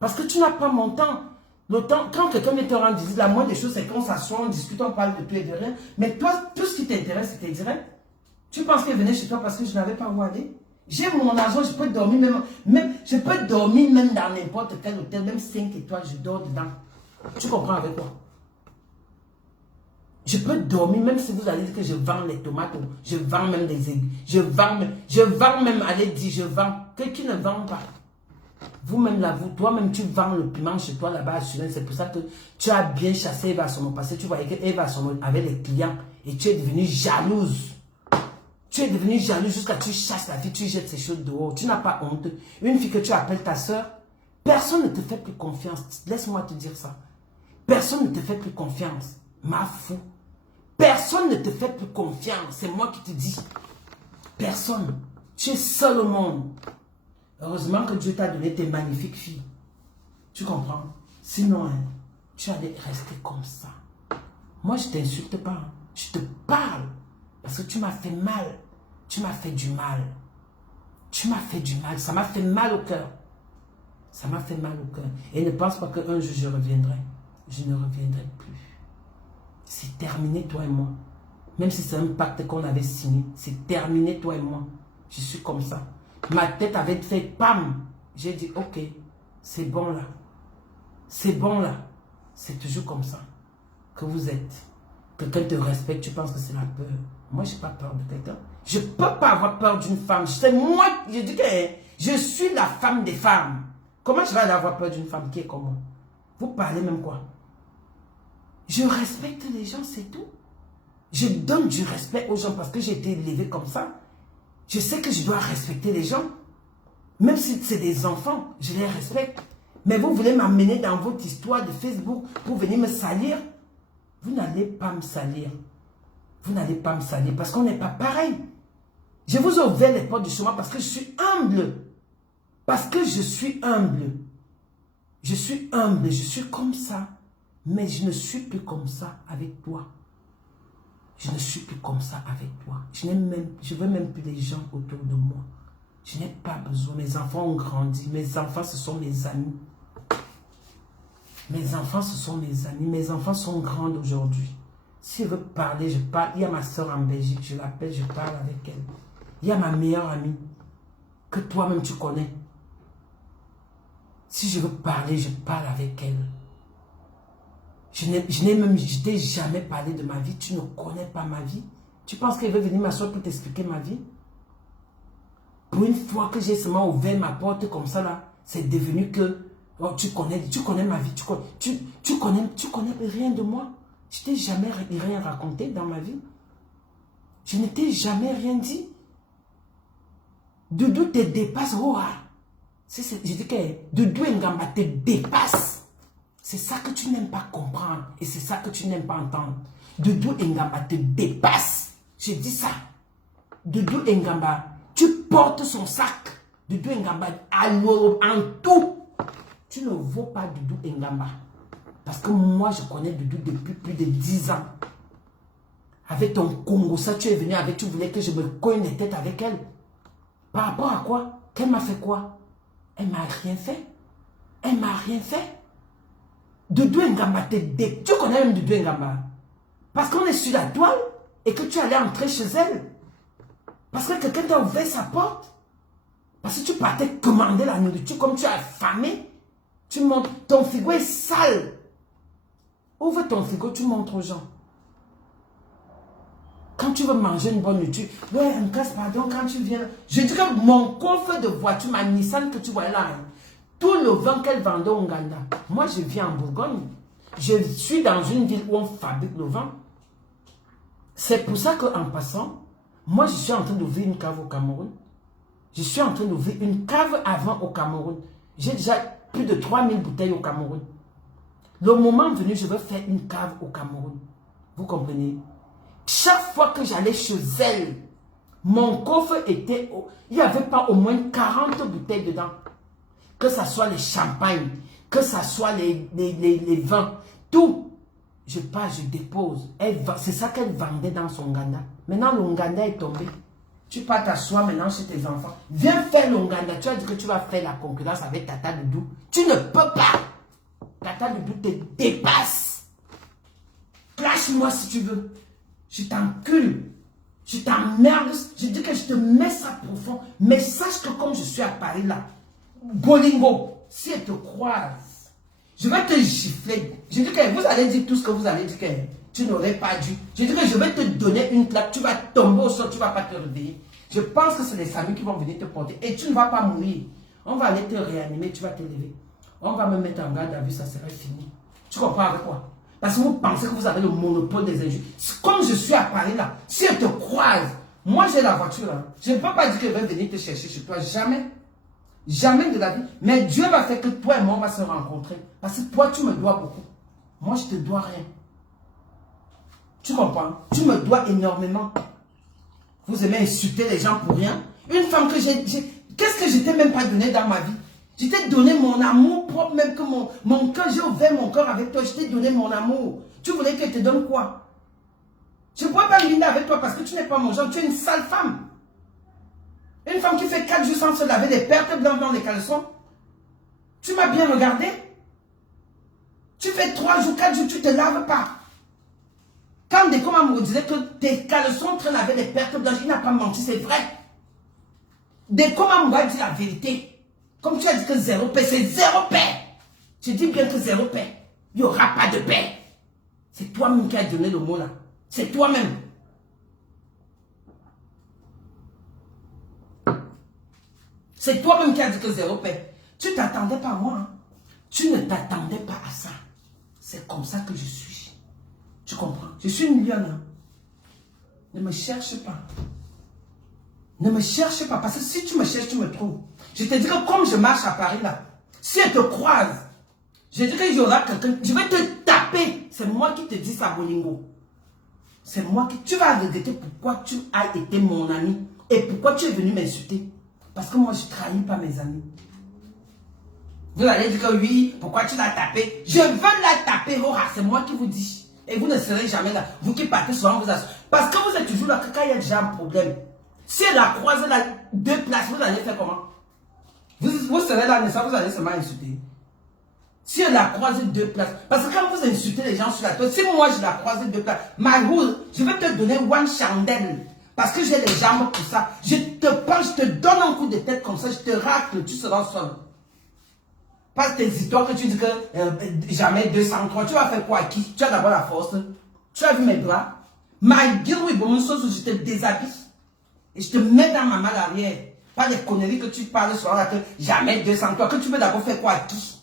Parce que tu n'as pas mon temps. Le temps, quand quelqu'un vient te rendre visite, la moindre des choses, c'est qu'on s'assoit, on discute, on parle de tout et de rien. Mais toi, tout ce qui t'intéresse, c'est tes directs. Tu penses qu'elle venait chez toi parce que je n'avais pas où aller? J'ai mon argent, je peux dormir je peux dormir même dans n'importe quel hôtel, même 5 étoiles, je dors dedans. Tu comprends avec moi? Je peux dormir, même si vous allez dire que je vends les tomates, je vends même des aiguilles, je vends même, allez dire, je vends, que qui ne vend pas. Vous-même là, toi-même tu vends le piment chez toi là-bas à Surin, c'est pour ça que tu as bien chassé Eva Somo, parce que tu voyais que Eva Somo avait les clients et tu es devenue jalouse. Tu es devenue jalouse jusqu'à ce que tu chasses la fille, tu jettes ses choses dehors, tu n'as pas honte. Une fille que tu appelles ta soeur, personne ne te fait plus confiance, laisse-moi te dire ça. Personne ne te fait plus confiance, ma fou. Personne ne te fait plus confiance. C'est moi qui te dis. Personne. Tu es seul au monde. Heureusement que Dieu t'a donné tes magnifiques filles. Tu comprends? Sinon, hein, tu allais rester comme ça. Moi, je ne t'insulte pas. Hein. Je te parle. Parce que tu m'as fait mal. Tu m'as fait du mal. Tu m'as fait du mal. Ça m'a fait mal au cœur. Ça m'a fait mal au cœur. Et ne pense pas qu'un jour je reviendrai. Je ne reviendrai plus. C'est terminé, toi et moi. Même si c'est un pacte qu'on avait signé. C'est terminé, toi et moi. Je suis comme ça. Ma tête avait fait pam. J'ai dit, ok, c'est bon là. C'est bon là. C'est toujours comme ça que vous êtes. Quelqu'un te respecte, tu penses que c'est la peur. Moi, je n'ai pas peur de quelqu'un. Je ne peux pas avoir peur d'une femme. C'est moi, je dis que je suis la femme des femmes. Comment je vais aller avoir peur d'une femme qui est comme moi? Vous parlez même quoi? Je respecte les gens, c'est tout. Je donne du respect aux gens parce que j'ai été élevé comme ça. Je sais que je dois respecter les gens. Même si c'est des enfants, je les respecte. Mais vous voulez m'amener dans votre histoire de Facebook pour venir me salir? Vous n'allez pas me salir. Vous n'allez pas me salir parce qu'on n'est pas pareil. Je vous ai ouvert les portes du chemin parce que je suis humble. Parce que je suis humble. Je suis humble, je suis comme ça. Mais je ne suis plus comme ça avec toi. Je ne suis plus comme ça avec toi. Je ne veux même plus les gens autour de moi. Je n'ai pas besoin. Mes enfants ont grandi. Mes enfants, ce sont mes amis. Mes enfants, ce sont mes amis. Mes enfants sont grands aujourd'hui. Si je veux parler, je parle. Il y a ma soeur en Belgique. Je l'appelle, je parle avec elle. Il y a ma meilleure amie que toi-même tu connais. Si je veux parler, je parle avec elle. Je t'ai jamais parlé de ma vie. Tu ne connais pas ma vie. Tu penses qu'elle veut venir m'asseoir pour t'expliquer ma vie? Pour une fois que j'ai seulement ouvert ma porte comme ça là, c'est devenu que oh, tu connais ma vie. Tu connais rien de moi. Je t'ai jamais rien raconté dans ma vie. Je ne t'ai jamais rien dit. Doudou te dépasse. Oh, je dis que Doudou Ngamba te dépasse. C'est ça que tu n'aimes pas comprendre. Et c'est ça que tu n'aimes pas entendre. Doudou Ngamba te dépasse. Je dis ça. Doudou Ngamba, tu portes son sac. Doudou Ngamba, en tout. Tu ne vaux pas Doudou Ngamba. Parce que moi, je connais Doudou depuis plus de 10 ans. Avec ton Congo, ça, tu es venu avec, tu voulais que je me cogne les têtes avec elle. Par rapport à quoi? Qu'elle m'a fait quoi? Elle m'a rien fait. Elle m'a rien fait. Doudou Ngamba te dé... Tu connais même Doudou Ngamba. Parce qu'on est sur la toile et que tu allais entrer chez elle. Parce que quelqu'un t'a ouvert sa porte. Parce que tu partais commander la nourriture comme tu as affamé. Tu montres, ton frigo est sale. Ouvre ton frigo, tu montres aux gens. Quand tu veux manger une bonne nourriture, ouais, un casse, pardon, quand tu viens. Je dis que mon coffre de voiture, ma Nissan que tu vois là, hein, tout le vin qu'elle vendait au Ouganda. Moi, je vis en Bourgogne. Je suis dans une ville où on fabrique le vin. C'est pour ça qu'en passant, moi, je suis en train d'ouvrir une cave au Cameroun. Je suis en train d'ouvrir une cave avant au Cameroun. J'ai déjà plus de 3000 bouteilles au Cameroun. Le moment venu, je veux faire une cave au Cameroun. Vous comprenez? Chaque fois que j'allais chez elle, mon coffre était... Il n'y avait pas au moins 40 bouteilles dedans. Que ce soit les champagnes, que ce soit les vins, tout. Je pars, je dépose. C'est ça qu'elle vendait dans son Ouganda. Maintenant, l'Ouganda est tombé. Tu pars t'asseoir maintenant chez tes enfants. Viens faire l'Ouganda. Tu as dit que tu vas faire la concurrence avec Tata Doudou. Tu ne peux pas. Tata Doudou te dépasse. Clash-moi si tu veux. Je t'encule. Je t'emmerde. Je dis que je te mets ça profond. Mais sache que comme je suis à Paris là, Bolingo, si elle te croise, je vais te gifler. Je dis que vous allez dire tout ce que vous allez dire que tu n'aurais pas dû. Je dis que je vais te donner une claque. Tu vas tomber au sol, tu ne vas pas te réveiller. Je pense que c'est les familles qui vont venir te porter. Et tu ne vas pas mourir. On va aller te réanimer, tu vas te lever. On va me mettre en garde à vue, ça serait fini. Tu comprends avec quoi? Parce que vous pensez que vous avez le monopole des injures. Comme je suis à Paris là, si elle te croise, moi j'ai la voiture. Hein. Je ne peux pas dire qu'elle va venir te chercher chez toi. Jamais. Jamais de la vie. Mais Dieu va faire que toi et moi on va se rencontrer. Parce que toi tu me dois beaucoup. Moi je te dois rien. Tu comprends? Tu me dois énormément. Vous aimez insulter les gens pour rien. Une femme que j'ai... Qu'est-ce que je t'ai même pas donné dans ma vie? Je t'ai donné mon amour propre, même que mon cœur, j'ai ouvert mon cœur avec toi. Je t'ai donné mon amour. Tu voulais que je te donne quoi? Je ne pourrais pas me avec toi parce que tu n'es pas mon genre. Tu es une sale femme. Une femme qui fait 4 jours sans se laver, des pertes blanches dans les caleçons. Tu m'as bien regardé. Tu fais 3 jours, 4 jours, tu ne te laves pas. Quand des commandes me disaient que tes caleçons traînent avec des pertes blanches, il n'a pas menti, c'est vrai. Des commandes m'ont dit la vérité. Comme tu as dit que 0 paix, c'est 0 paix. Je dis bien que 0 paix. Il n'y aura pas de paix. C'est toi-même qui as donné le mot là. C'est toi-même. C'est toi-même qui as dit que 0 paix. Tu ne t'attendais pas à moi. Hein? Tu ne t'attendais pas à ça. C'est comme ça que je suis. Tu comprends? Je suis une lionne. Hein? Ne me cherche pas. Ne me cherche pas. Parce que si tu me cherches, tu me trouves. Je te dis que comme je marche à Paris là, si elle te croise, je dis qu'il y aura quelqu'un, je vais te taper. C'est moi qui te dis ça, Bolingo. C'est moi qui... Tu vas regretter pourquoi tu as été mon ami et pourquoi tu es venu m'insulter. Parce que moi, je ne trahis pas mes amis. Vous allez dire que oui, pourquoi tu l'as tapé? Je veux la taper, oh, c'est moi qui vous dis. Et vous ne serez jamais là. Vous qui partez souvent, vous asseyez. Parce que vous êtes toujours là quand il y a déjà un problème. Si elle a croisé là 2 places, vous allez faire comment? Vous serez là, vous allez seulement insulter. Si elle a croisé 2 places, parce que quand vous insultez les gens sur la toile, si moi je la croisé 2 places, Maroul, je vais te donner one chandelle. Parce que j'ai les jambes pour ça. Je te prends, je te donne un coup de tête comme ça, je te racle, tu seras seul. Pas tes histoires que tu dis que jamais 203. Tu vas faire quoi à qui? Tu as d'abord la force. Tu as vu mes bras? Ma gueule, oui, bon, je te déshabille. Et je te mets dans ma malle arrière. Pas les conneries que tu parles sur là, que jamais 203. Que tu peux d'abord faire quoi à qui?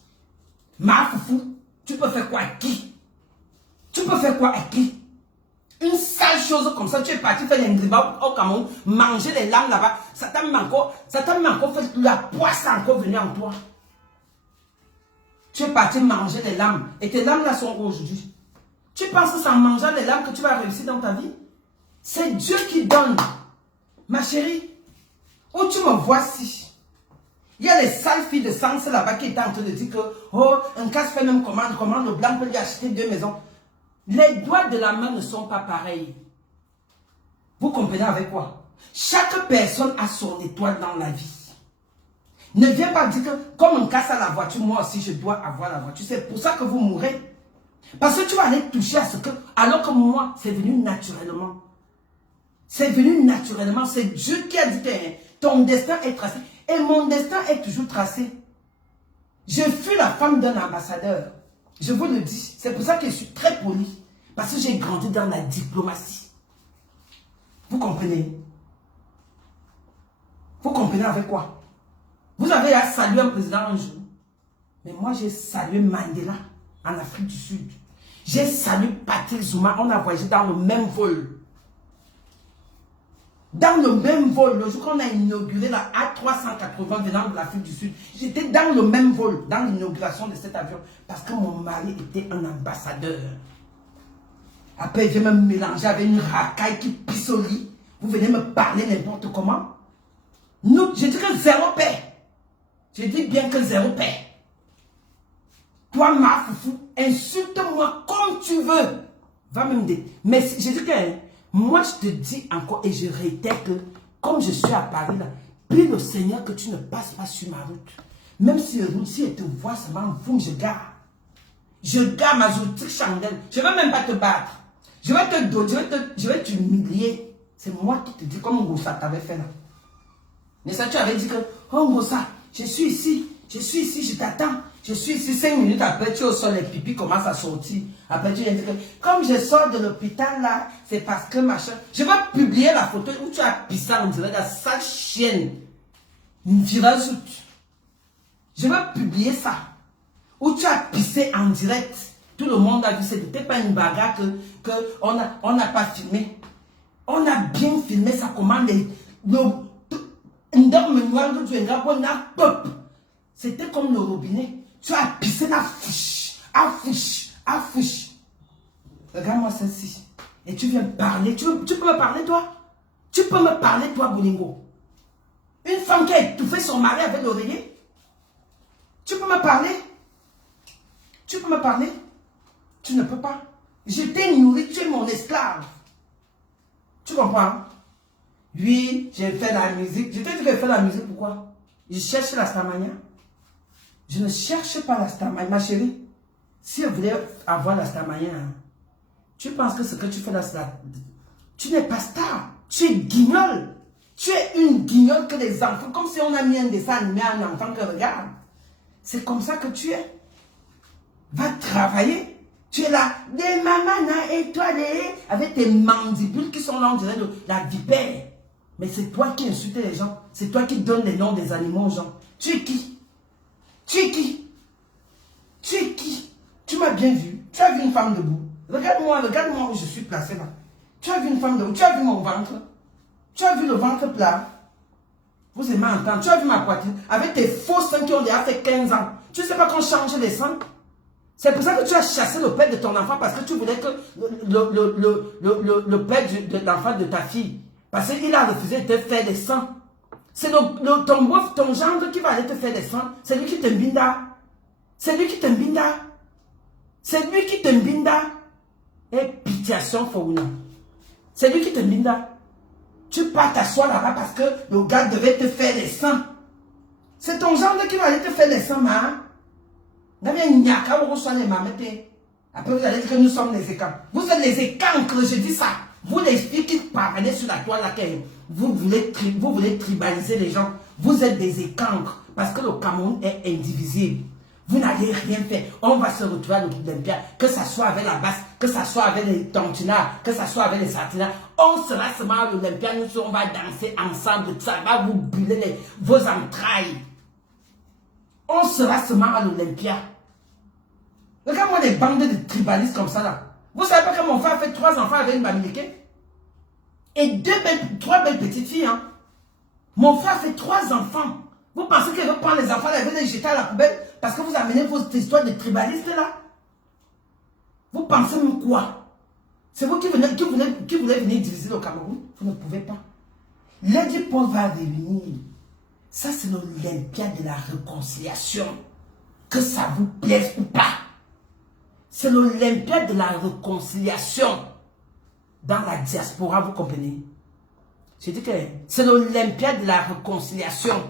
Ma foufou, tu peux faire quoi à qui? Tu peux faire quoi à qui? Une sale chose comme ça, tu es parti faire l'ingriba au Cameroun, manger les lames là-bas. Ça t'a même encore fait la poisse encore venue en toi. Tu es parti manger les lames. Et tes lames là sont aujourd'hui. Tu penses que c'est en mangeant les lames que tu vas réussir dans ta vie? C'est Dieu qui donne. Ma chérie, où tu me vois si? Il y a les sales filles de Sens là-bas qui étaient en train de dire que, oh, un casse fait même commande, le blanc peut lui acheter 2 maisons. Les doigts de la main ne sont pas pareils. Vous comprenez avec quoi? Chaque personne a son étoile dans la vie. Ne viens pas dire que, comme on casse à la voiture, moi aussi je dois avoir la voiture. C'est pour ça que vous mourrez. Parce que tu vas aller toucher à ce que, alors que moi, c'est venu naturellement. C'est venu naturellement. C'est Dieu qui a dit que ton destin est tracé. Et mon destin est toujours tracé. Je fus la femme d'un ambassadeur. Je vous le dis. C'est pour ça que je suis très poli. Parce que j'ai grandi dans la diplomatie. Vous comprenez? Vous comprenez avec quoi? Vous avez à saluer un président un jour. Mais moi, j'ai salué Mandela en Afrique du Sud. J'ai salué Patrice Zuma. On a voyagé dans le même vol. Dans le même vol, le jour qu'on a inauguré la A380 venant de l'Afrique du Sud, j'étais dans le même vol, dans l'inauguration de cet avion, parce que mon mari était un ambassadeur. Après, je me mélanger avec une racaille qui pisse au lit. Vous venez me parler n'importe comment. Nous, je dis que zéro paix. Je dis bien que zéro paix. Toi, ma foufou, insulte-moi comme tu veux. Va me dire. Mais je dis que... Moi, je te dis encore et je réitère que, comme je suis à Paris, là, prie le Seigneur que tu ne passes pas sur ma route. Même si elle te voit seulement, je gare. Je gare ma zoutique chandelle. Je ne vais même pas te battre. Je vais te donner, je vais t'humilier. C'est moi qui te dis, comme Ngossa t'avait fait là. Mais ça, tu avais dit que, oh Ngossa, je suis ici, je t'attends. Je suis ici 5 minutes après, tu es au sol, les pipis commencent à sortir. Après, tu viens dire que, comme je sors de l'hôpital là, c'est parce que machin. Je vais publier la photo où tu as pissé en direct, la sale chienne. Une virage. Je vais publier ça. Où tu as pissé en direct. Tout le monde a vu, ce n'était pas une bagarre que on n'a pas filmé. On a bien filmé ça, comment c'était comme le robinet. Tu as pissé la fiche, affiche. Regarde-moi celle-ci. Et tu viens parler. Tu peux me parler, toi? Tu peux me parler, toi, Bolingo? Une femme qui a étouffé son mari avec l'oreiller? Tu peux me parler? Tu peux me parler? Tu ne peux pas. Je t'ai nourri, tu es mon esclave. Tu comprends? Oui, j'ai fait la musique. Je t'ai dit que j'ai fait la musique, pourquoi? Je cherche la Starmania. Je ne cherche pas la Starmania, ma chérie. Si elle voulait avoir la Starmania, tu penses que ce que tu fais là, tu n'es pas star. Tu es guignol. Tu es une guignole que les enfants, comme si on a mis un dessin animé à un enfant qui regarde. C'est comme ça que tu es. Va travailler. Tu es là, des mamans étoilées, avec tes mandibules qui sont là, on dirait de la vipère. Mais c'est toi qui insultes les gens. C'est toi qui donnes les noms des animaux aux gens. Tu es qui? Tu es qui? Tu es qui? Tu m'as bien vu. Tu as vu une femme debout. Regarde-moi où je suis placé là. Tu as vu une femme debout. Tu as vu mon ventre. Tu as vu le ventre plat. Vous aimez entendre. Tu as vu ma poitrine. Avec tes faux seins qui ont déjà fait 15 ans. Tu ne sais pas qu'on change les seins. C'est pour ça que tu as chassé le père de ton enfant. Parce que tu voulais que le père de l'enfant de ta fille. Parce qu'il a refusé de te faire des seins. C'est ton bof, ton gendre qui va aller te faire des seins. C'est lui qui te binda. C'est lui qui te binda. C'est lui qui te binda. Et pitiation Fauna. C'est lui qui te binda. Tu pars t'asseoir là-bas parce que le gars devait te faire des seins. C'est ton gendre qui va aller te faire des seins, ma. Après vous allez dire que nous sommes les écancres. Vous êtes les écancres, je dis ça. Vous les filles qui parlez sur la toile laquelle vous voulez tribaliser les gens. Vous êtes des écancres parce que le Cameroun est indivisible. Vous n'allez rien faire. On va se retrouver à l'Olympia, que ça soit avec la basse, que ça soit avec les tontinards, que ça soit avec les sartinards. On sera seulement à l'Olympia, on va danser ensemble. Ça va vous brûler vos entrailles. On sera seulement à l'Olympia. Regarde-moi les bandes de tribalistes comme ça là. Vous savez pas que mon frère a fait 3 enfants avec une Bamileke? Et 3 belles petites filles. Hein? Mon frère a fait 3 enfants. Vous pensez qu'il veut prendre les enfants et les jeter à la poubelle parce que vous amenez vos histoires de tribalistes là? Vous pensez même quoi? C'est vous qui voulez venir diviser le Cameroun? Vous ne pouvez pas. Lady Paul va réunir. Ça c'est l'Olympiade de la réconciliation. Que ça vous plaise ou pas. C'est l'Olympiade de la réconciliation dans la diaspora, vous comprenez? J'ai dit que c'est l'Olympiade de la réconciliation.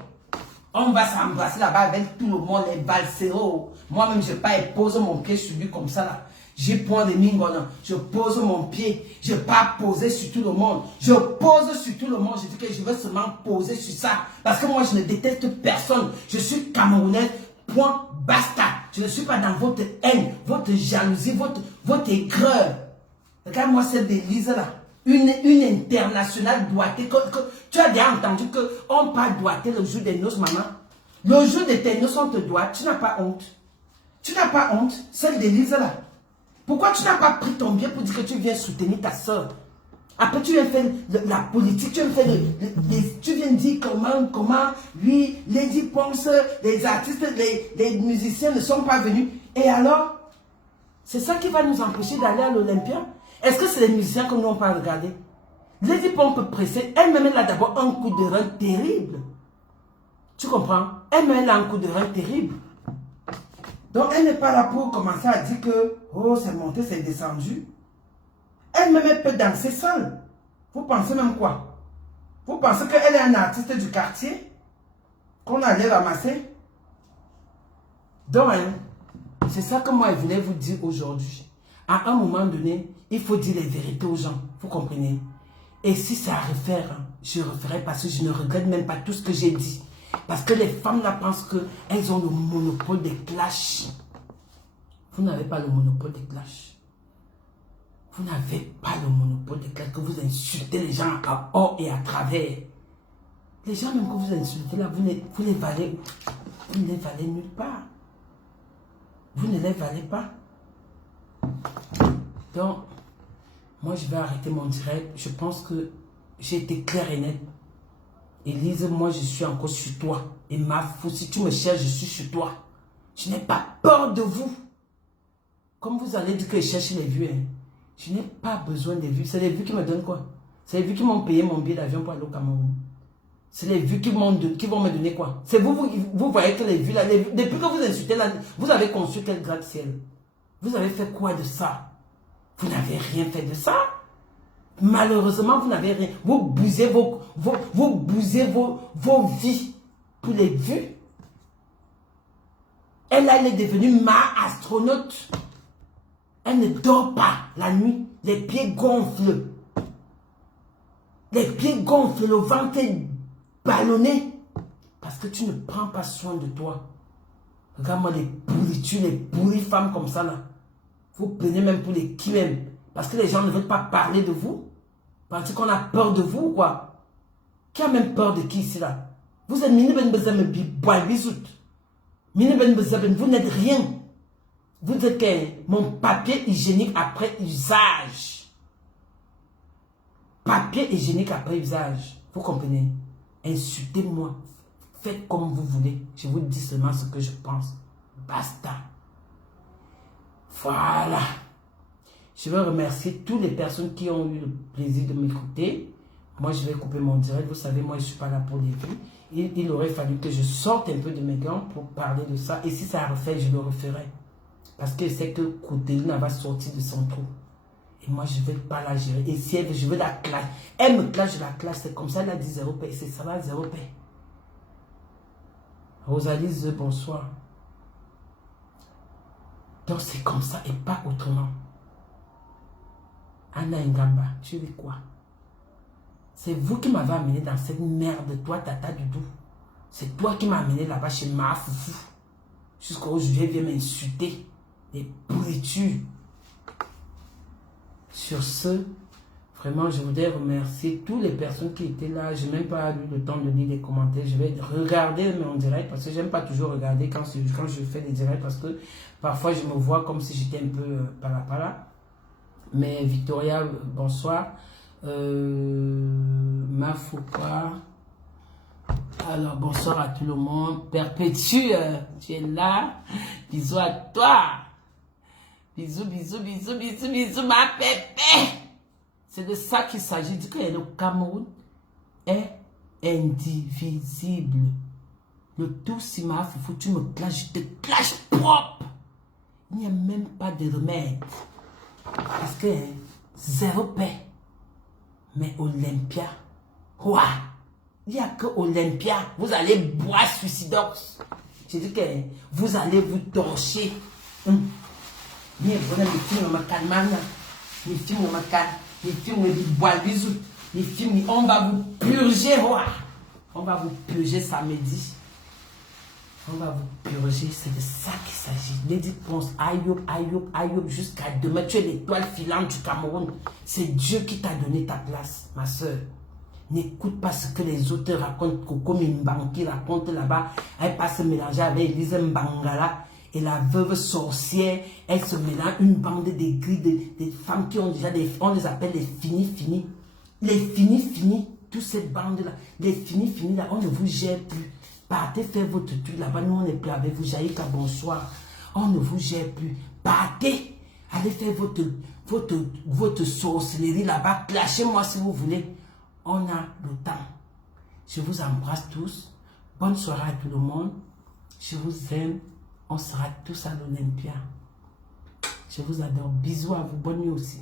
On va s'embrasser là-bas avec tout le monde, les balséros. Moi-même, je ne vais pas poser mon pied sur lui comme ça là. J'ai point de mingona. Je pose mon pied. Je ne vais pas poser sur tout le monde. Je pose sur tout le monde. Je dis que je vais seulement poser sur ça. Parce que moi, je ne déteste personne. Je suis camerounaise. Point, basta. Je ne suis pas dans votre haine, votre jalousie, votre aigreur. Regarde-moi cette Élise-là. Une internationale doigtée. Tu as déjà entendu qu'on parle doigtée le jour des noces, maman. Le jour de tes noces, on te doit. Tu n'as pas honte. Tu n'as pas honte, celle d'Élise-là. Pourquoi tu n'as pas pris ton bien pour dire que tu viens soutenir ta soeur? Après, tu viens faire la politique, tu viens faire tu viens dire comment, lui, Lady Ponce, les artistes, les musiciens ne sont pas venus. Et alors, c'est ça qui va nous empêcher d'aller à l'Olympia? Est-ce que c'est les musiciens que nous n'avons pas regardé? Lady Ponce pressée, elle-même, elle a d'abord un coup de rein terrible. Tu comprends? Elle-même, elle a un coup de rein terrible. Donc, elle n'est pas là pour commencer à dire que, oh, c'est monté, c'est descendu. Elle-même, elle peut danser seule. Vous pensez même quoi? Vous pensez qu'elle est un artiste du quartier? Qu'on allait ramasser? Donc, hein, c'est ça que moi, je voulais vous dire aujourd'hui. À un moment donné, il faut dire les vérités aux gens. Vous comprenez? Et si ça refaire, je referai parce que je ne regrette même pas tout ce que j'ai dit. Parce que les femmes là pensent qu'elles ont le monopole des clashs. Vous n'avez pas le monopole des clashs. Vous n'avez pas le monopole des clashs, que vous insultez les gens à hors et à travers. Les gens même que vous insultez là, vous les valez nulle part. Vous ne les valez pas. Donc, moi je vais arrêter mon direct. Je pense que j'ai été clair et net. Élise, moi je suis encore sur toi. Et ma fou, si tu me cherches, je suis sur toi. Je n'ai pas peur de vous. Comme vous allez dire que je cherche les vues, hein. Je n'ai pas besoin des vues. C'est les vues qui me donnent quoi? C'est les vues qui m'ont payé mon billet d'avion pour aller au Cameroun. C'est les vues qui vont me donner quoi? C'est vous voyez que les vues là, depuis que vous insultez là, vous avez construit quel gratte-ciel? Vous avez fait quoi de ça? Vous n'avez rien fait de ça. Malheureusement, vous n'avez rien. Vous bousez vos vies pour les vues. Elle est devenue ma astronaute. Elle ne dort pas la nuit. Les pieds gonflent. Les pieds gonflent, le ventre est ballonné. Parce que tu ne prends pas soin de toi. Regarde-moi les pourritures, les pourries femmes comme ça là. Vous prenez même pour les qui même. Parce que les gens ne veulent pas parler de vous. Parce qu'on a peur de vous ou quoi? Qui a même peur de qui ici là? Vous êtes mini ben bezem boy bisout. Mini ben bezem, vous n'êtes rien. Vous êtes que mon papier hygiénique après usage. Papier hygiénique après usage. Vous comprenez? Insultez-moi. Faites comme vous voulez. Je vous dis seulement ce que je pense. Basta. Voilà. Je veux remercier toutes les personnes qui ont eu le plaisir de m'écouter. Moi, je vais couper mon direct. Vous savez, moi, je ne suis pas là pour les vues. Il aurait fallu que je sorte un peu de mes gants pour parler de ça. Et si ça refait, je le referai. Parce que c'est que Couteline va sortir de son trou. Et moi, je ne vais pas la gérer. Et si elle, je veux la clash. Elle me clash, je la clash. C'est comme ça, elle a dit 0 paix. C'est ça, va 0 paix. Rosalie, bonsoir. Donc, c'est comme ça et pas autrement. Anna Ngamba, tu veux quoi? C'est vous qui m'avez amené dans cette merde, toi, Tata Doudou. C'est toi qui m'as amené là-bas chez ma foufou. Jusqu'à aujourd'hui, elle vient m'insulter. Des pourritures. Sur ce, vraiment, je voudrais remercier toutes les personnes qui étaient là. Je n'ai même pas eu le temps de lire les commentaires. Je vais regarder mon direct parce que je n'aime pas toujours regarder quand je fais des directs parce que parfois, je me vois comme si j'étais un peu par-là. Mais Victoria, bonsoir. Mafouka. Alors, bonsoir à tout le monde. Perpétue, tu es là. Bisous à toi. Bisous, ma pépé. C'est de ça qu'il s'agit. Dit que le Cameroun est indivisible. Le tout, si ma foufou, tu me clashes, je te clash propre. Il n'y a même pas de remède. Parce que 0 paix. Mais Olympia, ouah, il n'y a que Olympia. Vous allez boire suicidox. J'ai dit que vous allez vous torcher. Bien, voilà, les films, on m'a calmé. Les films, on m'a calmé. Les films, on dit bois bisous. Les films, on va vous purger. On va vous purger samedi. On va vous purger. C'est de ça qu'il s'agit. Lady pense, Ayoub, jusqu'à demain. Tu es l'étoile filante du Cameroun. C'est Dieu qui t'a donné ta place, ma soeur. N'écoute pas ce que les autres racontent. Coco Mimbanki raconte là-bas. Elle passe se mélanger avec Elise Mbangala. Et la veuve sorcière, elle se mélange une bande d'aigris, des femmes qui ont déjà des... On les appelle les finis. Les finis. Toutes ces bandes-là. Les finis là, on ne vous gère plus. Partez faire votre truc là-bas. Nous, on n'est plus avec vous. Jaïka, bonsoir. On ne vous gère plus. Partez. Allez faire votre sorcellerie là-bas. Clashez-moi si vous voulez. On a le temps. Je vous embrasse tous. Bonne soirée à tout le monde. Je vous aime. On sera tous à l'Olympia. Je vous adore. Bisous à vous. Bonne nuit aussi.